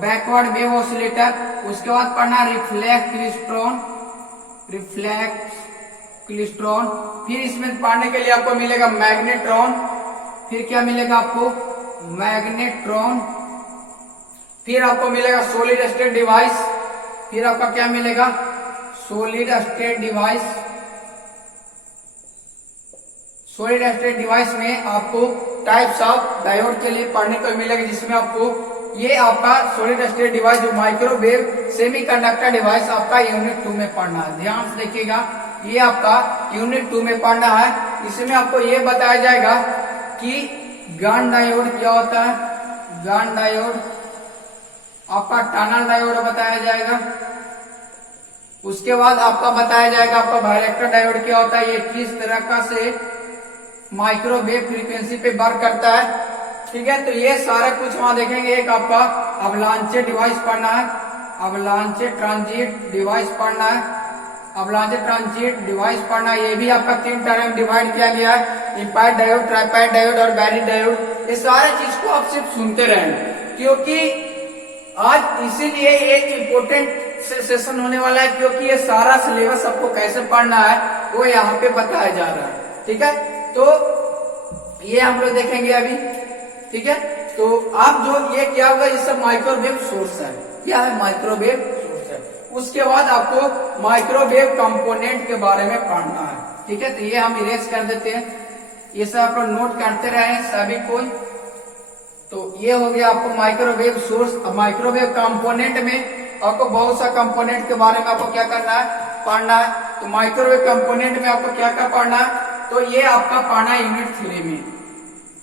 बैकवर्ड वेव ऑसिलेटर। उसके बाद पढ़ना है रिफ्लेक्स क्लेस्ट्रॉन। फिर इसमें पढ़ने के लिए आपको मिलेगा मैग्नेट्रॉन। फिर क्या मिलेगा आपको, मैग्नेट्रॉन। फिर आपको मिलेगा सॉलिड स्टेट डिवाइस। फिर आपका क्या मिलेगा, solid state device. Solid state device में आपको टाइप्स ऑफ डायोड के लिए पढ़ने को मिलेगा, जिसमें आपको ये आपका सॉलिड स्टेट डिवाइस जो माइक्रोवेव सेमीकंडक्टर डिवाइस आपका यूनिट 2 में पढ़ना है। ध्यान से देखिएगा, ये आपका यूनिट 2 में पढ़ना है। इसमें आपको ये बताया जाएगा कि गन डायोड क्या होता है, गन डायोड, आपका टनल डायोड बताया जाएगा। उसके बाद आपका बताया जाएगा आपका वायलेक्टर डायोड क्या होता है, ये किस तरह का से माइक्रोवेव फ्रीक्वेंसी पे वर्क करता है। ठीक है, तो ये सारा कुछ वहां देखेंगे। एक आपका अवलांचे डिवाइस पढ़ना है, अवलांचे ट्रांजिट डिवाइस पढ़ना है, अवलांचे ट्रांजिट डिवाइस पढ़ना है। ये भी आपका 3 तरह में डिवाइड किया गया है, इम्पायर्ड डायोड, ट्राइपायर्ड डायोड और बैरिड डायोड। ये सारे चीज को आप सिर्फ सुनते रहें, क्योंकि आज इसीलिए एक इम्पोर्टेंट सेशन होने वाला है, क्योंकि ये सारा सिलेबस आपको कैसे पढ़ना है वो यहाँ पे बताया जा रहा है। ठीक है, तो ये हम लोग देखेंगे अभी। ठीक है, तो आप जो ये क्या होगा, ये सब माइक्रोवेव सोर्स है। क्या है, माइक्रोवेव सोर्स है। उसके बाद आपको माइक्रोवेव कंपोनेंट के बारे में पढ़ना है। ठीक है, तो ये हम इरेज कर देते हैं, ये सब आप लोग नोट करते रहे सभी कोई। तो ये हो गया आपको माइक्रोवेव सोर्स। अब माइक्रोवेव कंपोनेंट में आपको बहुत सा कंपोनेंट के बारे में आपको क्या करना है, पढ़ना है। तो माइक्रोवेव कंपोनेंट में आपको क्या क्या पढ़ना है, तो ये आपका पढ़ना है यूनिट 3 में।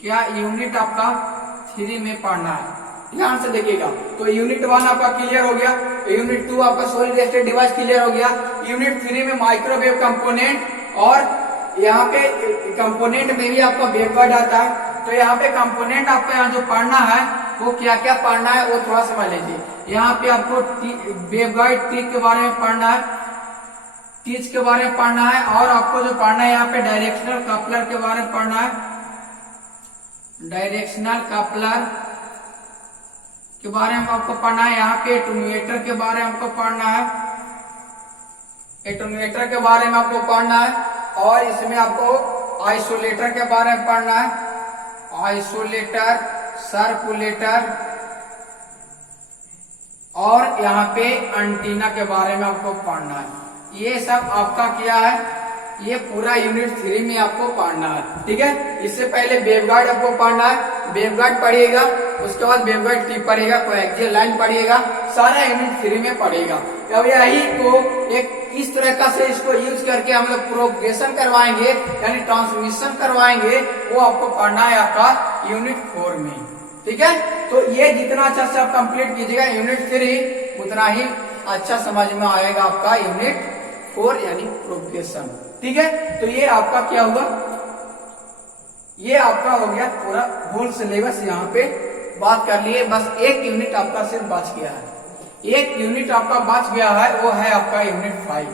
क्या यूनिट आपका 3 में पढ़ना है, ध्यान से देखिएगा। तो यूनिट 1 आपका क्लियर हो गया, यूनिट 2 आपका सॉलिड स्टेट डिवाइस क्लियर हो गया, यूनिट 3 में माइक्रोवेव कंपोनेंट, और यहाँ पे कंपोनेंट में भी आपका वेवगाइड आता है। तो यहाँ पे कंपोनेंट आपको यहाँ जो पढ़ना है वो क्या क्या पढ़ना है वो थोड़ा समझ लीजिए। यहाँ पे आपको वेवगाइड टीक के बारे में पढ़ना है, टीच के बारे में पढ़ना है, और आपको जो पढ़ना है यहाँ पे डायरेक्शनल कपलर के बारे में पढ़ना है, डायरेक्शनल कपलर के बारे में आपको पढ़ना है। यहाँ पे एटेन्यूएटर के बारे में आपको पढ़ना है, एटेन्यूएटर के बारे में आपको पढ़ना है, और इसमें आपको आइसोलेटर के बारे में पढ़ना है, आइसोलेटर, सर्कुलेटर, और यहाँ पे एंटीना के बारे में आपको पढ़ना है। ये सब आपका क्या है, ये पूरा यूनिट 3 में आपको पढ़ना है। ठीक है, इससे पहले वेवगाइड आपको पढ़ना है, वेवगाइड पढ़िएगा, उसके बाद वेवगाइड टिप पढ़िएगा, कोएक्सियल लाइन पढ़िएगा, सारा यूनिट 3 में पढ़िएगा। अब यही को एक इस तरह का से इसको यूज करके हम लोग प्रोपगेशन करवाएंगे, यानी ट्रांसमिशन करवाएंगे, वो आपको पढ़ना है आपका यूनिट 4 में। ठीक है, तो ये जितना अच्छा से आप कंप्लीट कीजिएगा यूनिट 3, उतना ही अच्छा समझ में आएगा आपका यूनिट 4 यानी प्रोपगेशन। ठीक है, तो ये आपका क्या हुआ, ये आपका हो गया पूरा होल सिलेबस। यहाँ पे बात कर लिए, बस एक यूनिट आपका सिर्फ बच गया है, एक यूनिट आपका बच गया है, वो है आपका यूनिट 5,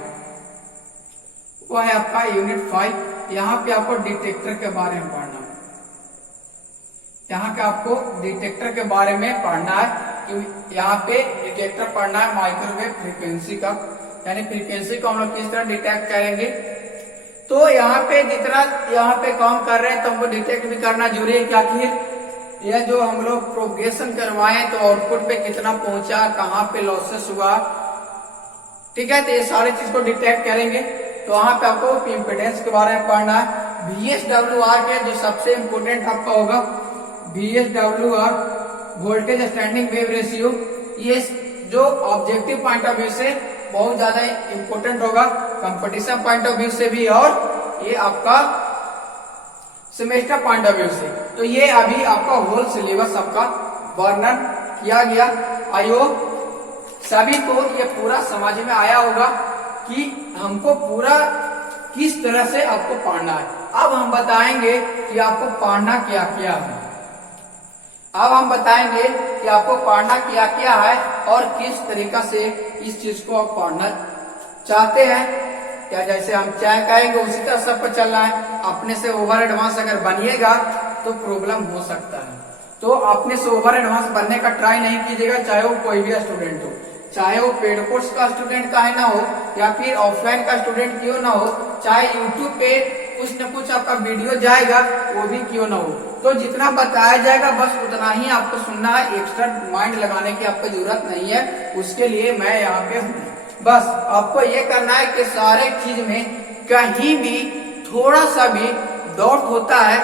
वो है आपका यूनिट 5। यहाँ पे आपको डिटेक्टर के बारे में पढ़ना है, यहाँ पे आपको डिटेक्टर के बारे में पढ़ना है। यहाँ पे डिटेक्टर पढ़ना है माइक्रोवेव फ्रीक्वेंसी का, यानी फ्रीक्वेंसी को हम लोग किस तरह डिटेक्ट करेंगे। तो यहाँ पे जितना यहाँ पे काम कर रहे हैं तो हमको डिटेक्ट भी करना जरूरी है कि आखिर यह जो हम लोग प्रोग्रेशन करवाए तो आउटपुट पे कितना पहुंचा, कहाँ पे लॉसेस हुआ। ठीक है, तो ये सारी चीज को डिटेक्ट करेंगे। तो वहां पे आपको इम्पिडेंस के बारे में पढ़ना है, VSWR के जो सबसे इम्पोर्टेंट आपका होगा VSWR, voltage standing wave ratio. ये जो ऑब्जेक्टिव पॉइंट ऑफ व्यू से बहुत ज्यादा इंपॉर्टेंट होगा, कंपटीशन पॉइंट ऑफ व्यू से भी, और ये आपका सेमेस्टर पॉइंट ऑफ व्यू से। तो ये अभी आपका होल सिलेबस आपका वर्णन किया गया। आई होप सभी को ये पूरा समझ में आया होगा कि हमको पूरा किस तरह से आपको पढ़ना है। अब हम बताएंगे कि आपको पढ़ना क्या क्या है। अब हम बताएंगे कि आपको पढ़ना क्या क्या है और किस तरीका से इस चीज को आप पढ़ना चाहते हैं। क्या जैसे हम चाहे कहेंगे उसी तरह सबको चलना है। अपने से ओवर एडवांस अगर बनिएगा तो प्रॉब्लम हो सकता है। तो अपने से ओवर एडवांस बनने का ट्राई नहीं कीजिएगा, चाहे वो कोई भी स्टूडेंट हो, चाहे वो पेड कोर्स का स्टूडेंट का है ना हो या फिर ऑफलाइन का स्टूडेंट क्यों ना हो, चाहे यूट्यूब पे कुछ न कुछ आपका वीडियो जाएगा वो भी क्यों ना हो। तो जितना बताया जाएगा बस उतना ही आपको सुनना है, एक्स्ट्रा माइंड लगाने की आपको जरूरत नहीं है। उसके लिए मैं यहाँ पे हूँ। बस आपको ये करना है कि सारे चीज में कहीं भी थोड़ा सा भी डाउट होता है,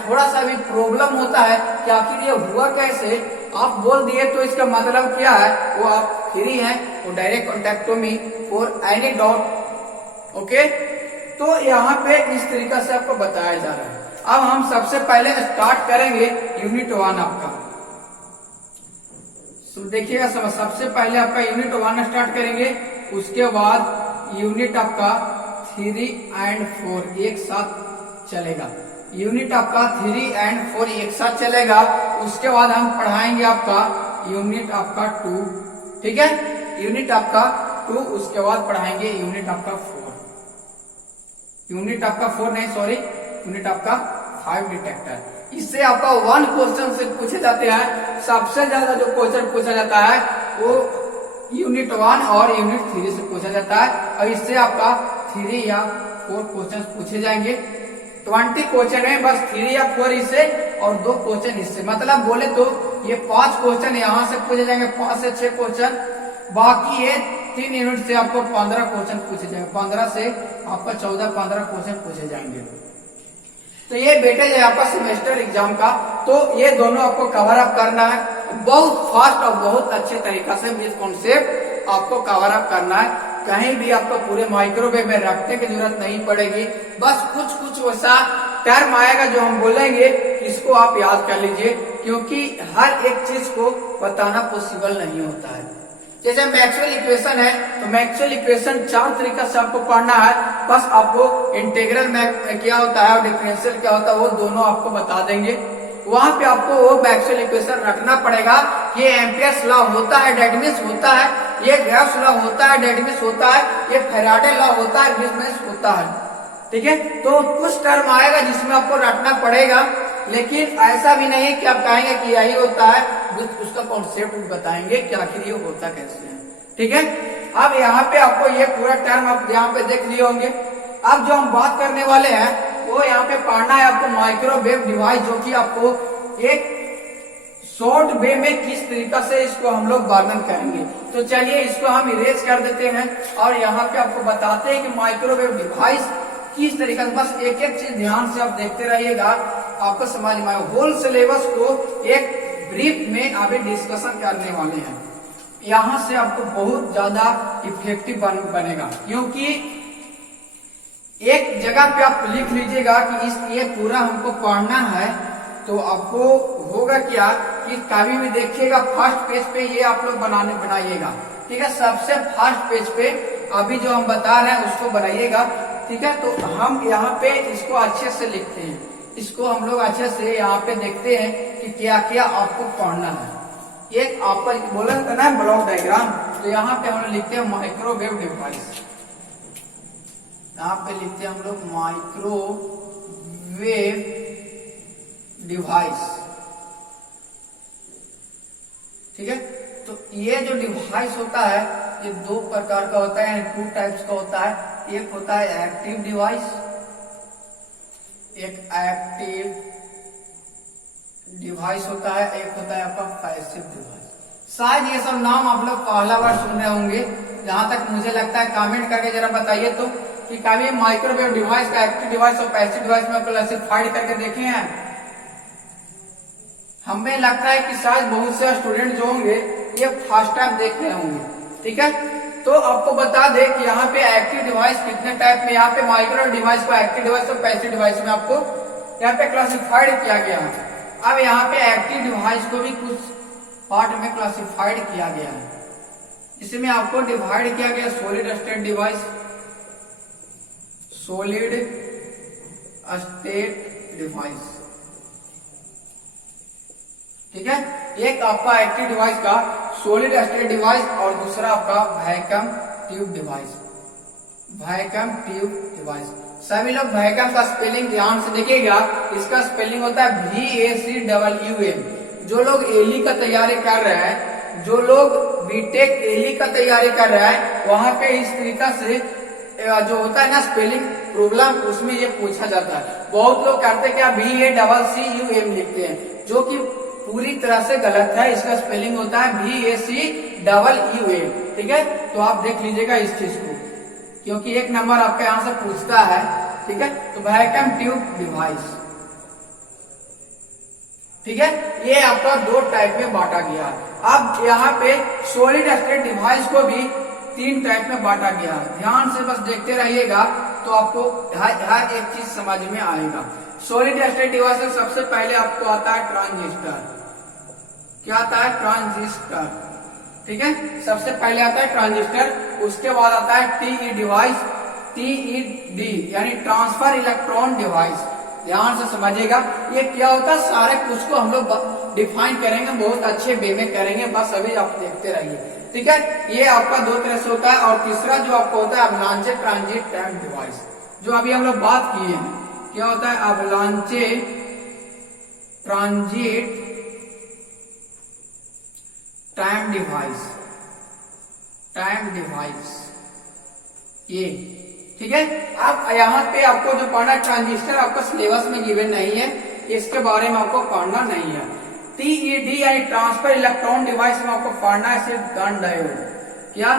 थोड़ा सा भी प्रॉब्लम होता है कि आखिर ये हुआ कैसे, आप बोल दिए तो इसका मतलब क्या है, वो आप फ्री हैं, वो direct contact me for any doubt. Okay, तो यहाँ पे इस तरीका से आपको बताया जा रहा है। अब हम सबसे पहले स्टार्ट करेंगे यूनिट 1 आपका। देखिएगा सबसे पहले आपका यूनिट 1 स्टार्ट करेंगे, उसके बाद यूनिट आपका 3 और 4 एक साथ चलेगा। यूनिट आपका 3 और 4 एक साथ चलेगा। उसके बाद हम पढ़ाएंगे आपका यूनिट आपका 2, ठीक है, यूनिट आपका 2, उसके बाद पढ़ाएंगे यूनिट आपका 4, यूनिट आपका 4 नहीं सॉरी, यूनिट आपका 5 डिटेक्टर। इससे आपका 1 क्वेश्चन से पूछे जाते हैं। सबसे ज्यादा जो क्वेश्चन पूछा जाता है वो यूनिट 1 और यूनिट 3 से पूछा जाता है, और इससे आपका 3 या 4 क्वेश्चन पूछे जाएंगे। 20 क्वेश्चन है बस 3 या 4 इससे और 2 क्वेश्चन इससे, मतलब बोले तो ये 5 क्वेश्चन यहाँ से पूछे जाएंगे, 5 से 6 क्वेश्चन। बाकी ये 3 यूनिट से आपको 15 क्वेश्चन पूछे जाएंगे, 15 से आपका 14-15 क्वेश्चन पूछे जाएंगे। तो ये वेटेज है आपका सेमेस्टर एग्जाम का। तो ये दोनों आपको कवर अप करना है बहुत फास्ट और बहुत अच्छे तरीका से। इस कॉन्सेप्ट आपको कवर अप करना है, कहीं भी आपको पूरे माइक्रोवेव में रखने की जरूरत नहीं पड़ेगी। बस कुछ कुछ वैसा टर्म आएगा जो हम बोलेंगे, इसको आप याद कर लीजिए, क्योंकि हर एक चीज को बताना पॉसिबल नहीं होता है। जैसे मैक्सवेल इक्वेशन है तो मैक्सवेल इक्वेशन 4 तरीका से आपको पढ़ना है। बस आपको इंटीग्रल में क्या होता है और डिफरेंशियल क्या होता है वो दोनों आपको बता देंगे। वहां पे आपको वो मैक्सवेल इक्वेशन रखना पड़ेगा। ये एम्पियर्स लॉ होता है, डेट मीन्स होता है, ये गॉस लॉ होता है, डेट मीन्स होता है, ये फैराडे लॉ होता है, डेट मीन्स होता है, ठीक है। तो कुछ टर्म आएगा जिसमें आपको रटना पड़ेगा, लेकिन ऐसा भी नहीं कि आप कहेंगे कि यही होता है, उसका कॉन्सेप्ट बताएंगे कि आखिर ये होता कैसे है, ठीक है। अब यहाँ पे आपको ये पूरा टर्म आप यहाँ पे देख लिए होंगे। अब जो हम बात करने वाले हैं वो यहाँ पे पढ़ना है आपको माइक्रोवेव डिवाइस, जो कि आपको एक शॉर्ट वे में किस तरीका से इसको हम लोग वर्णन करेंगे। तो चलिए इसको हम इरेज कर देते हैं और यहाँ पे आपको बताते हैं कि माइक्रोवेव डिवाइस किस तरीके से। बस एक एक चीज ध्यान से आप देखते रहिएगा, आपको समझ में आए। होल सिलेबस को एक ब्रीफ में अभी डिस्कशन करने वाले हैं। यहाँ से आपको बहुत ज्यादा इफेक्टिव बनेगा, क्योंकि एक जगह पे आप लिख लीजिएगा कि ये पूरा हमको पढ़ना है। तो आपको होगा क्या कि कभी भी देखिएगा फर्स्ट पेज पे ये आप लोग बनाइएगा, ठीक है। सबसे फर्स्ट पेज पे अभी जो हम बता रहे हैं उसको बनाइएगा, ठीक है। तो हम यहाँ पे इसको अच्छे से लिखते हैं, इसको हम लोग अच्छे से यहाँ पे देखते हैं कि क्या क्या आपको पढ़ना है। एक आपका बोला था ना ब्लॉक डायग्राम, तो यहाँ पे हम लोग लिखते हैं माइक्रोवेव डिवाइस। यहाँ पे लिखते हैं हम लोग माइक्रोवेव डिवाइस, ठीक है। तो ये जो डिवाइस होता है ये 2 प्रकार का होता है, 2 टाइप्स का होता है। एक होता है एक्टिव डिवाइस, एक एक्टिव डिवाइस होता है, एक होता है आपका पैसिव डिवाइस। शायद ये सब नाम आप लोग पहला बार सुन रहे होंगे, जहां तक मुझे लगता है। कमेंट करके जरा बताइए तो कि कभी माइक्रोवेव डिवाइस का एक्टिव डिवाइस और पैसिव डिवाइस में क्लासिफाइड करके देखे हैं। हमें लगता है कि शायद बहुत से स्टूडेंट जो होंगे ये फर्स्ट टाइम देख रहे होंगे, ठीक है। तो आपको बता दें कि यहाँ पे एक्टिव डिवाइस कितने टाइप में, यहाँ पे माइक्रो डिवाइस को एक्टिव डिवाइस और पैसिव डिवाइस में आपको यहाँ पे क्लासिफाइड किया गया है। अब यहाँ पे एक्टिव डिवाइस को भी कुछ पार्ट में क्लासिफाइड किया गया है। इसमें आपको डिवाइड किया गया solid state device, solid state device, ठीक है। एक आपका एक्टिव डिवाइस का सॉलिड स्टेट डिवाइस और दूसरा आपका vacuum tube device, vacuum tube device. सभी लोग वैक्यूम का स्पेलिंग ध्यान से देखिएगा, इसका स्पेलिंग होता है VACWM। जो लोग एली का तैयारी कर रहे हैं, जो लोग बीटेक एली का तैयारी कर रहे हैं, वहां पे इस तरीका से जो होता है ना स्पेलिंग प्रॉब्लम, उसमें ये पूछा जाता है। बहुत लोग करते क्या VACCUM लिखते हैं, जो कि पूरी तरह से गलत है। इसका स्पेलिंग होता है VACWM, ठीक है। तो आप देख लीजिएगा इस चीज को, क्योंकि एक नंबर आपका यहाँ से पूछता है, ठीक है। तो वैक्यूम ट्यूब डिवाइस, ठीक है, ये आपका दो टाइप में बांटा गया है। अब यहाँ पे सॉलिड स्टेट डिवाइस को भी 3 टाइप में बांटा गया है। ध्यान से बस देखते रहिएगा तो आपको हर एक चीज समझ में आएगा। सॉलिड स्टेट डिवाइस में सबसे पहले आपको आता है ट्रांजिस्टर। क्या आता है? ट्रांजिस्टर, ठीक है। सबसे पहले आता है ट्रांजिस्टर, उसके बाद आता है TE डिवाइस, TED यानी ट्रांसफर इलेक्ट्रॉन डिवाइस। ध्यान से समझिएगा, ये क्या होता है सारे कुछ को हम लोग डिफाइन करेंगे, बहुत अच्छे वे में करेंगे, बस अभी आप देखते रहिए, ठीक है। ये आपका 2 तरह से होता है। और तीसरा जो आपको होता है अवलांचे ट्रांजिट टाइम डिवाइस, जो अभी हम लोग बात किए हैं। क्या होता है? Avalanche transit time device, time device ये, ठीक है। अब यहाँ पे आपको जो पढ़ना ट्रांजिस्टर आपका सिलेबस में गिवन नहीं है, इसके बारे में आपको पढ़ना नहीं है। TED यानी ट्रांसफर इलेक्ट्रॉन डिवाइस में आपको पढ़ना है सिर्फ गन डायोड। क्या?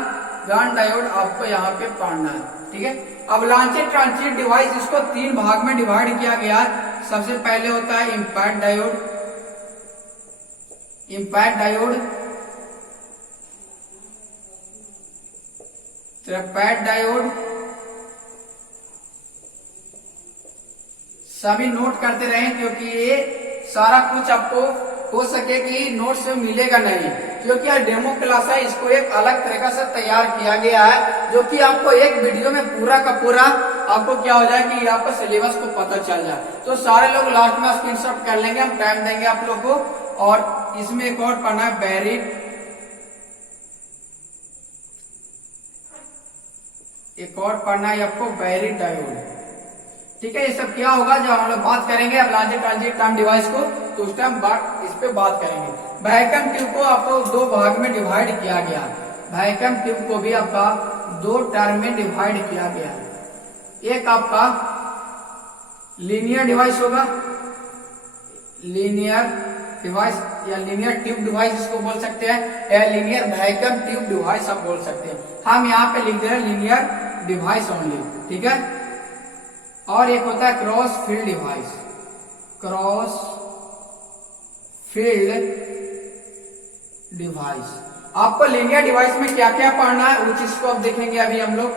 गन डायोड आपको यहाँ पे पढ़ना है, ठीक है। अवलांचे ट्रांजिट डिवाइस, इसको 3 भाग में डिवाइड किया गया है। सबसे पहले होता है impact diode, impact diode, trapped diode. सभी नोट करते रहें, क्योंकि ये सारा कुछ आपको हो सके कि नोट से मिलेगा नहीं, क्योंकि यह डेमो क्लास है। इसको एक अलग तरीका से तैयार किया गया है, जो कि आपको एक वीडियो में पूरा का पूरा आपको क्या हो जाए कि आपका सिलेबस को पता चल जाए। तो सारे लोग लास्ट में स्क्रीनशॉट कर लेंगे, हम टाइम देंगे आप लोग को। और इसमें एक और पढ़ना है बैरिड, एक और पढ़ना है आपको बैरिड डायोड, ठीक है। ये सब क्या होगा जब हम लोग बात करेंगे अवलांचे ट्रांजिट टाइम डिवाइस को, तो उस टाइम इस पे बात करेंगे। वैक्यूम ट्यूब को आपको 2 भाग में डिवाइड किया गया। वैक्यूम ट्यूब को भी आपका 2 टर्म में डिवाइड किया गया। एक आपका लीनियर डिवाइस होगा, लीनियर डिवाइस या लीनियर ट्यूब डिवाइस इसको बोल सकते हैं, या लीनियर वैक्यूम ट्यूब डिवाइस आप बोल सकते हैं। हम यहाँ पे लिख दे रहे हैं लीनियर डिवाइस ओनली, ठीक है। और एक होता है cross field device, cross field device. आपको लीनियर डिवाइस में क्या क्या पढ़ना है उस चीज को अब देखेंगे अभी हम लोग।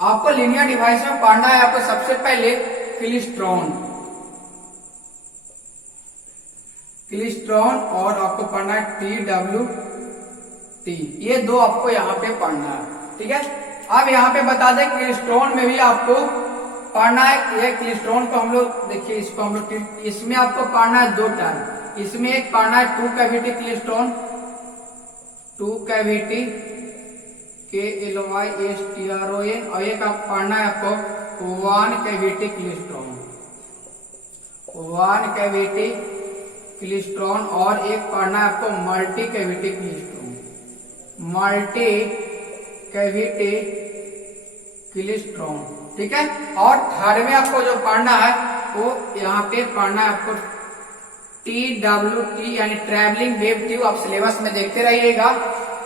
आपको लीनियर डिवाइस में पढ़ना है आपको सबसे पहले क्लिस्ट्रॉन, क्लिस्ट्रॉन, और आपको पढ़ना है TWT। ये 2 आपको यहाँ पे पढ़ना है, ठीक है। अब यहाँ पे बता दें क्लिस्ट्रॉन में भी आपको पढ़ना है। ये क्लिस्ट्रॉन को हम लोग देखिए, इसको हम लोग इसमें आपको पढ़ना है 2 टर्म। इसमें एक पढ़ना है 2 कैविटी क्लिस्ट्रॉन, 2 कैविटी KLYSTRON, और एक आप पढ़ना है आपको 1 कैविटी क्लिस्ट्रॉन, 1 कैविटी क्लिस्ट्रॉन, और एक पढ़ना है आपको multi cavity klystron, multi cavity klystron, ठीक है। और थर्ड में आपको जो पढ़ना है वो यहाँ पे पढ़ना है आपको TWT यानी ट्रैवलिंग वेव ट्यूब। आप सिलेबस में देखते रहिएगा,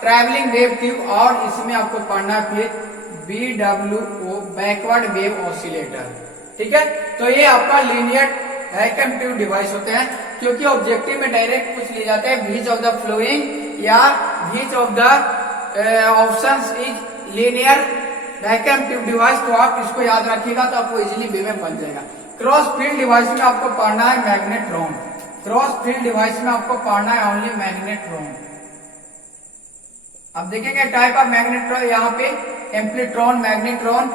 ट्रैवलिंग वेव ट्यूब। और इसमें आपको पढ़ना है फिर BWO बैकवर्ड वेव ऑसिलेटर, ठीक है। तो ये आपका लीनियर वैक्यूम ट्यूब डिवाइस होते हैं, क्योंकि ऑब्जेक्टिव में डायरेक्ट पूछ लिए जाते हैं व्हिच ऑफ द फ्लोइंग या which of the options is linear vacuum tube device. तो आप इसको याद रखिएगा तो आपको इजीली बी में बन जाएगा। क्रॉस फील्ड डिवाइस में आपको पढ़ना है मैग्नेट्रॉन। क्रॉस फील्ड डिवाइस में आपको पढ़ना है ओनली मैग्नेट्रॉन। अब देखेंगे टाइप ऑफ मैग्नेट्रॉन, यहाँ पे एम्प्लीट्रॉन, मैग्नेट्रॉन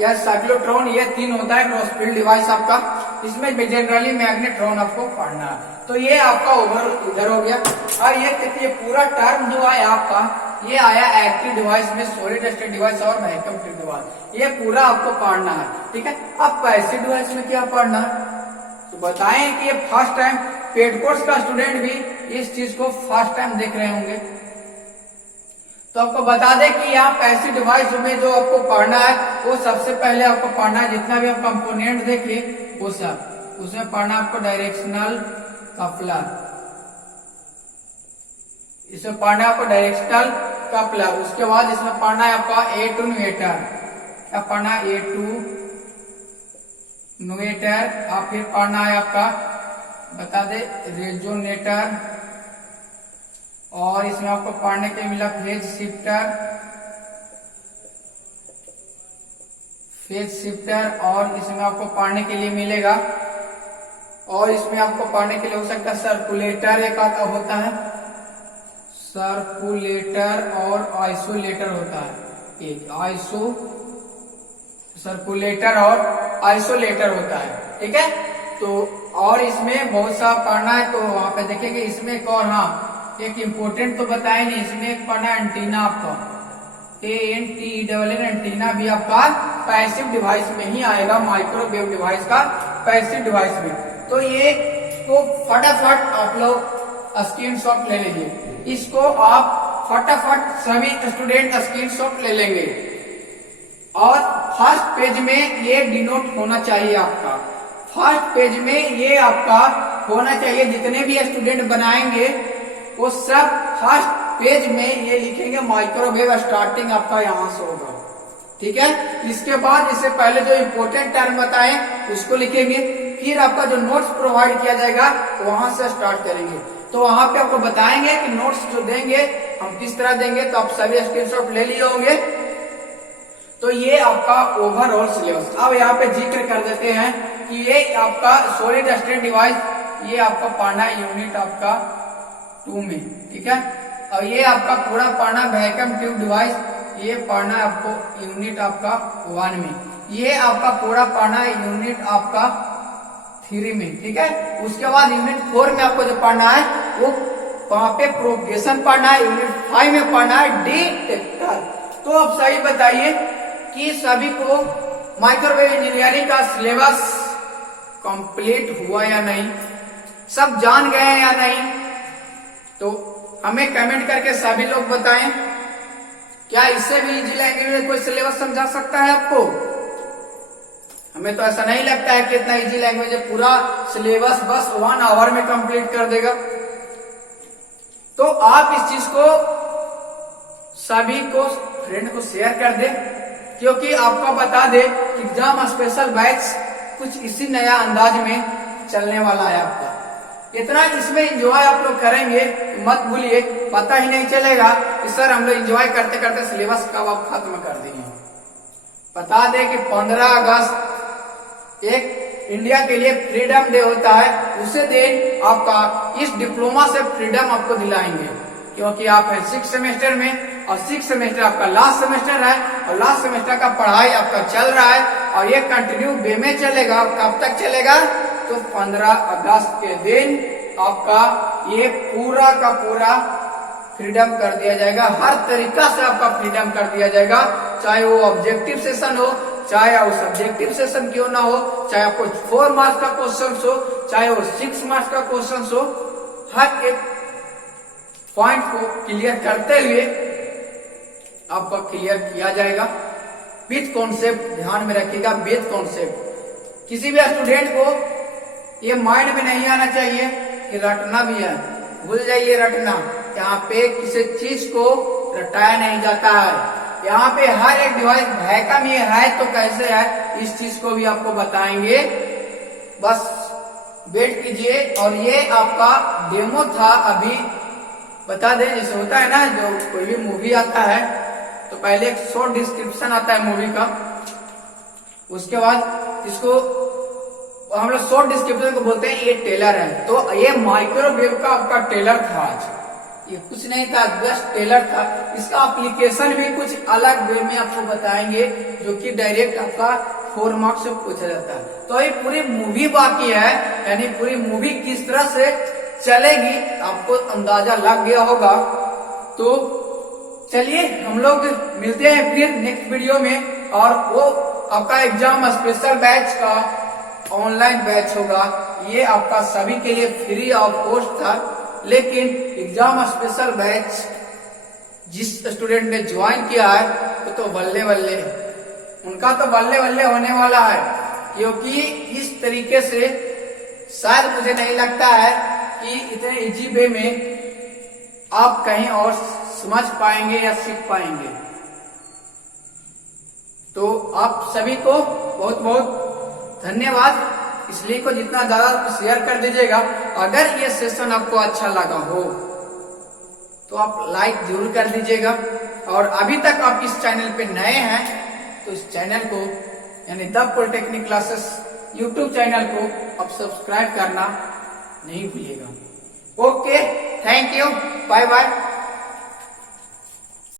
या साइक्लोट्रॉन, ये 3 होता है क्रॉस फील्ड डिवाइस आपका। इसमें जनरली मैग्नेट्रॉन आपको पढ़ना है। तो ये आपका ओवर इधर हो गया। और ये देखिए पूरा टर्म जो है आपका ये आया एक्टिव डिवाइस में, सॉलिड स्टेट डिवाइस और वैक्यूम ट्यूब डिवाइस, ये पूरा आपको पढ़ना है। ठीक है, अब पैसिव डिवाइस में क्या पढ़ना है तो बताएं कि ये फर्स्ट टाइम पेड कोर्स का स्टूडेंट भी इस चीज को फर्स्ट टाइम देख रहे होंगे। तो आपको बता दें कि यहाँ पैसिव डिवाइस में जो आपको पढ़ना है वो सबसे पहले आपको पढ़ना है, जितना भी हम कंपोनेंट देखिए वो सब, उसमें पढ़ना आपको डायरेक्शनल कपलर, इसमें पढ़ना है आपको डायरेक्शनल कपलर। उसके बाद इसमें पढ़ना है आपका एटून्यूएटर, क्या पढ़ना है एटून्यूएटर। और फिर पढ़ना है आपका बता दे रेजोनेटर, और इसमें आपको पढ़ने के मिला फेज शिफ्टर, और इसमें आपको पढ़ने के लिए मिलेगा, और इसमें आपको पढ़ने के लिए हो सकता है सर्कुलेटर, एक आता होता है सर्कुलेटर और आइसोलेटर होता है, एक सर्कुलेटर और आइसोलेटर होता है। ठीक है, तो और इसमें बहुत सा पढ़ना है, तो वहां पे देखेंगे इसमें एक और, हाँ एक इम्पोर्टेंट तो बताया नहीं, इसमें एक पढ़ना एंटीना आपका ANTENN, एंटीना भी आपका पैसिव डिवाइस में ही आएगा, माइक्रोवेव डिवाइस का पैसिव डिवाइस में। तो ये तो फटाफट आप लोग स्क्रीनशॉट ले लीजिए, इसको आप फटाफट सभी स्टूडेंट स्क्रीनशॉट ले लेंगे। और फर्स्ट पेज में ये डिनोट होना चाहिए आपका, फर्स्ट पेज में ये आपका होना चाहिए, जितने भी स्टूडेंट बनाएंगे वो सब फर्स्ट पेज में ये लिखेंगे माइक्रोवेव, स्टार्टिंग आपका यहाँ से होगा। ठीक है, इसके बाद इससे पहले जो इम्पोर्टेंट टर्म बताए उसको लिखेंगे, फिर आपका जो नोट्स प्रोवाइड किया जाएगा वहां से स्टार्ट करेंगे। तो वहां पे आपको बताएंगे कि नोट्स जो देंगे हम किस तरह देंगे, तो आप सभी स्क्रीनशॉट ले लिए होंगे। तो ये आपका ओवरऑल सिलेबस। अब यहाँ पे जिक्र कर देते हैं कि ये आपका सॉलिड स्टेट डिवाइस, ये आपका पढ़ना यूनिट आपका 2 में। ठीक है, और ये आपका पूरा पढ़ना वैक्यूम ट्यूब डिवाइस, ये पढ़ना आपको यूनिट आपका 1 में, ये आपका पूरा पढ़ना यूनिट आपका 3 में। ठीक है, उसके बाद यूनिट 4 में आपको जो पढ़ना है वो वहां पे प्रोग्रेशन पढ़ना है, यूनिट 5 में पढ़ना है डिटेक्टर। तो अब सही बताइए कि सभी को माइक्रोवेव इंजीनियरिंग का सिलेबस कंप्लीट हुआ या नहीं, सब जान गए हैं या नहीं, तो हमें कमेंट करके सभी लोग बताएं। क्या इससे भी इजी लैंग्वेज में कोई सिलेबस समझा सकता है आपको? हमें तो ऐसा नहीं लगता है कि इतना इजी लैंग्वेज है, पूरा सिलेबस बस 1 आवर में कंप्लीट कर देगा। तो आप इस चीज को सभी को फ्रेंड को शेयर कर दे, क्योंकि आपको बता दे कि एग्जाम स्पेशल बैच कुछ इसी नया अंदाज में चलने वाला है आपका। इतना इसमें एंजॉय आप लोग करेंगे, मत भूलिए, पता ही नहीं चलेगा कि सर हम लोग एंजॉय करते करते सिलेबस कब आप खत्म कर दिए। बता दे कि 15 अगस्त एक इंडिया के लिए फ्रीडम डे होता है, उसे दिन आपका इस डिप्लोमा से फ्रीडम आपको दिलाएंगे, क्योंकि आप है 6 सेमेस्टर में, और 6 सेमेस्टर आपका लास्ट सेमेस्टर है, और लास्ट सेमेस्टर का पढ़ाई आपका चल रहा है, और ये कंटिन्यू वे में चलेगा। कब तक चलेगा? तो 15 अगस्त के दिन आपका ये पूरा का पूरा फ्रीडम कर दिया जाएगा, हर तरीका से आपका फ्रीडम कर दिया जाएगा, चाहे वो ऑब्जेक्टिव सेशन हो, चाहे वो सब्जेक्टिव सेशन क्यों ना हो, चाहे आपको 4 मार्क्स का क्वेश्चन हो, चाहे वो 6 मार्क्स का क्वेश्चन हो, हर एक पॉइंट को क्लियर करते हुए आपका क्लियर किया जाएगा विथ कॉन्सेप्ट। ध्यान में रखिएगा, विथ कॉन्सेप्ट। किसी भी स्टूडेंट को ये माइंड में नहीं आना चाहिए कि रटना भी है, भूल जाइए रटना। यहाँ पे किसी चीज को रटाया नहीं जाता है, यहाँ पे हर एक डिवाइस वैक्यूम ये है तो कैसे है, इस चीज को भी आपको बताएंगे। बस वेट कीजिए। और ये आपका डेमो था। अभी बता दें, जैसे होता है ना, जो कोई भी मूवी आता है तो पहले एक शॉर्ट डिस्क्रिप्शन आता है मूवी का, उसके बाद इसको हम लोग शॉर्ट डिस्क्रिप्शन को बोलते हैं ये ट्रेलर है। तो ये माइक्रोवेव का आपका ट्रेलर था आज, ये कुछ नहीं था, जस्ट ट्रेलर था। इसका एप्लीकेशन भी कुछ अलग वे में आपको बताएंगे, जो कि डायरेक्ट आपका 4 मार्क्स से पूछा जाता है। तो ये पूरी मूवी बाकी है, यानी पूरी मूवी किस तरह से चलेगी आपको अंदाजा लग गया होगा। तो चलिए हम लोग मिलते हैं फिर नेक्स्ट वीडियो में। और वो आपका एग्जाम स्पेशल बैच का ऑनलाइन बैच होगा। ये आपका सभी के लिए फ्री ऑफ कॉस्ट था, लेकिन एग्जाम स्पेशल बैच जिस स्टूडेंट ने ज्वाइन किया है वो तो बल्ले बल्ले, उनका तो बल्ले बल्ले होने वाला है, क्योंकि इस तरीके से शायद मुझे नहीं लगता है कि इतने इजी वे में आप कहीं और समझ पाएंगे या सीख पाएंगे। तो आप सभी को बहुत बहुत धन्यवाद। इस लिंक को जितना ज्यादा शेयर कर दीजिएगा। अगर ये सेशन आपको अच्छा लगा हो तो आप लाइक जरूर कर दीजिएगा। और अभी तक आप इस चैनल पे नए हैं तो इस चैनल को, यानी the polytechnic classes YouTube channel को आप सब्सक्राइब करना नहीं भूलिएगा। Okay, thank you, bye bye.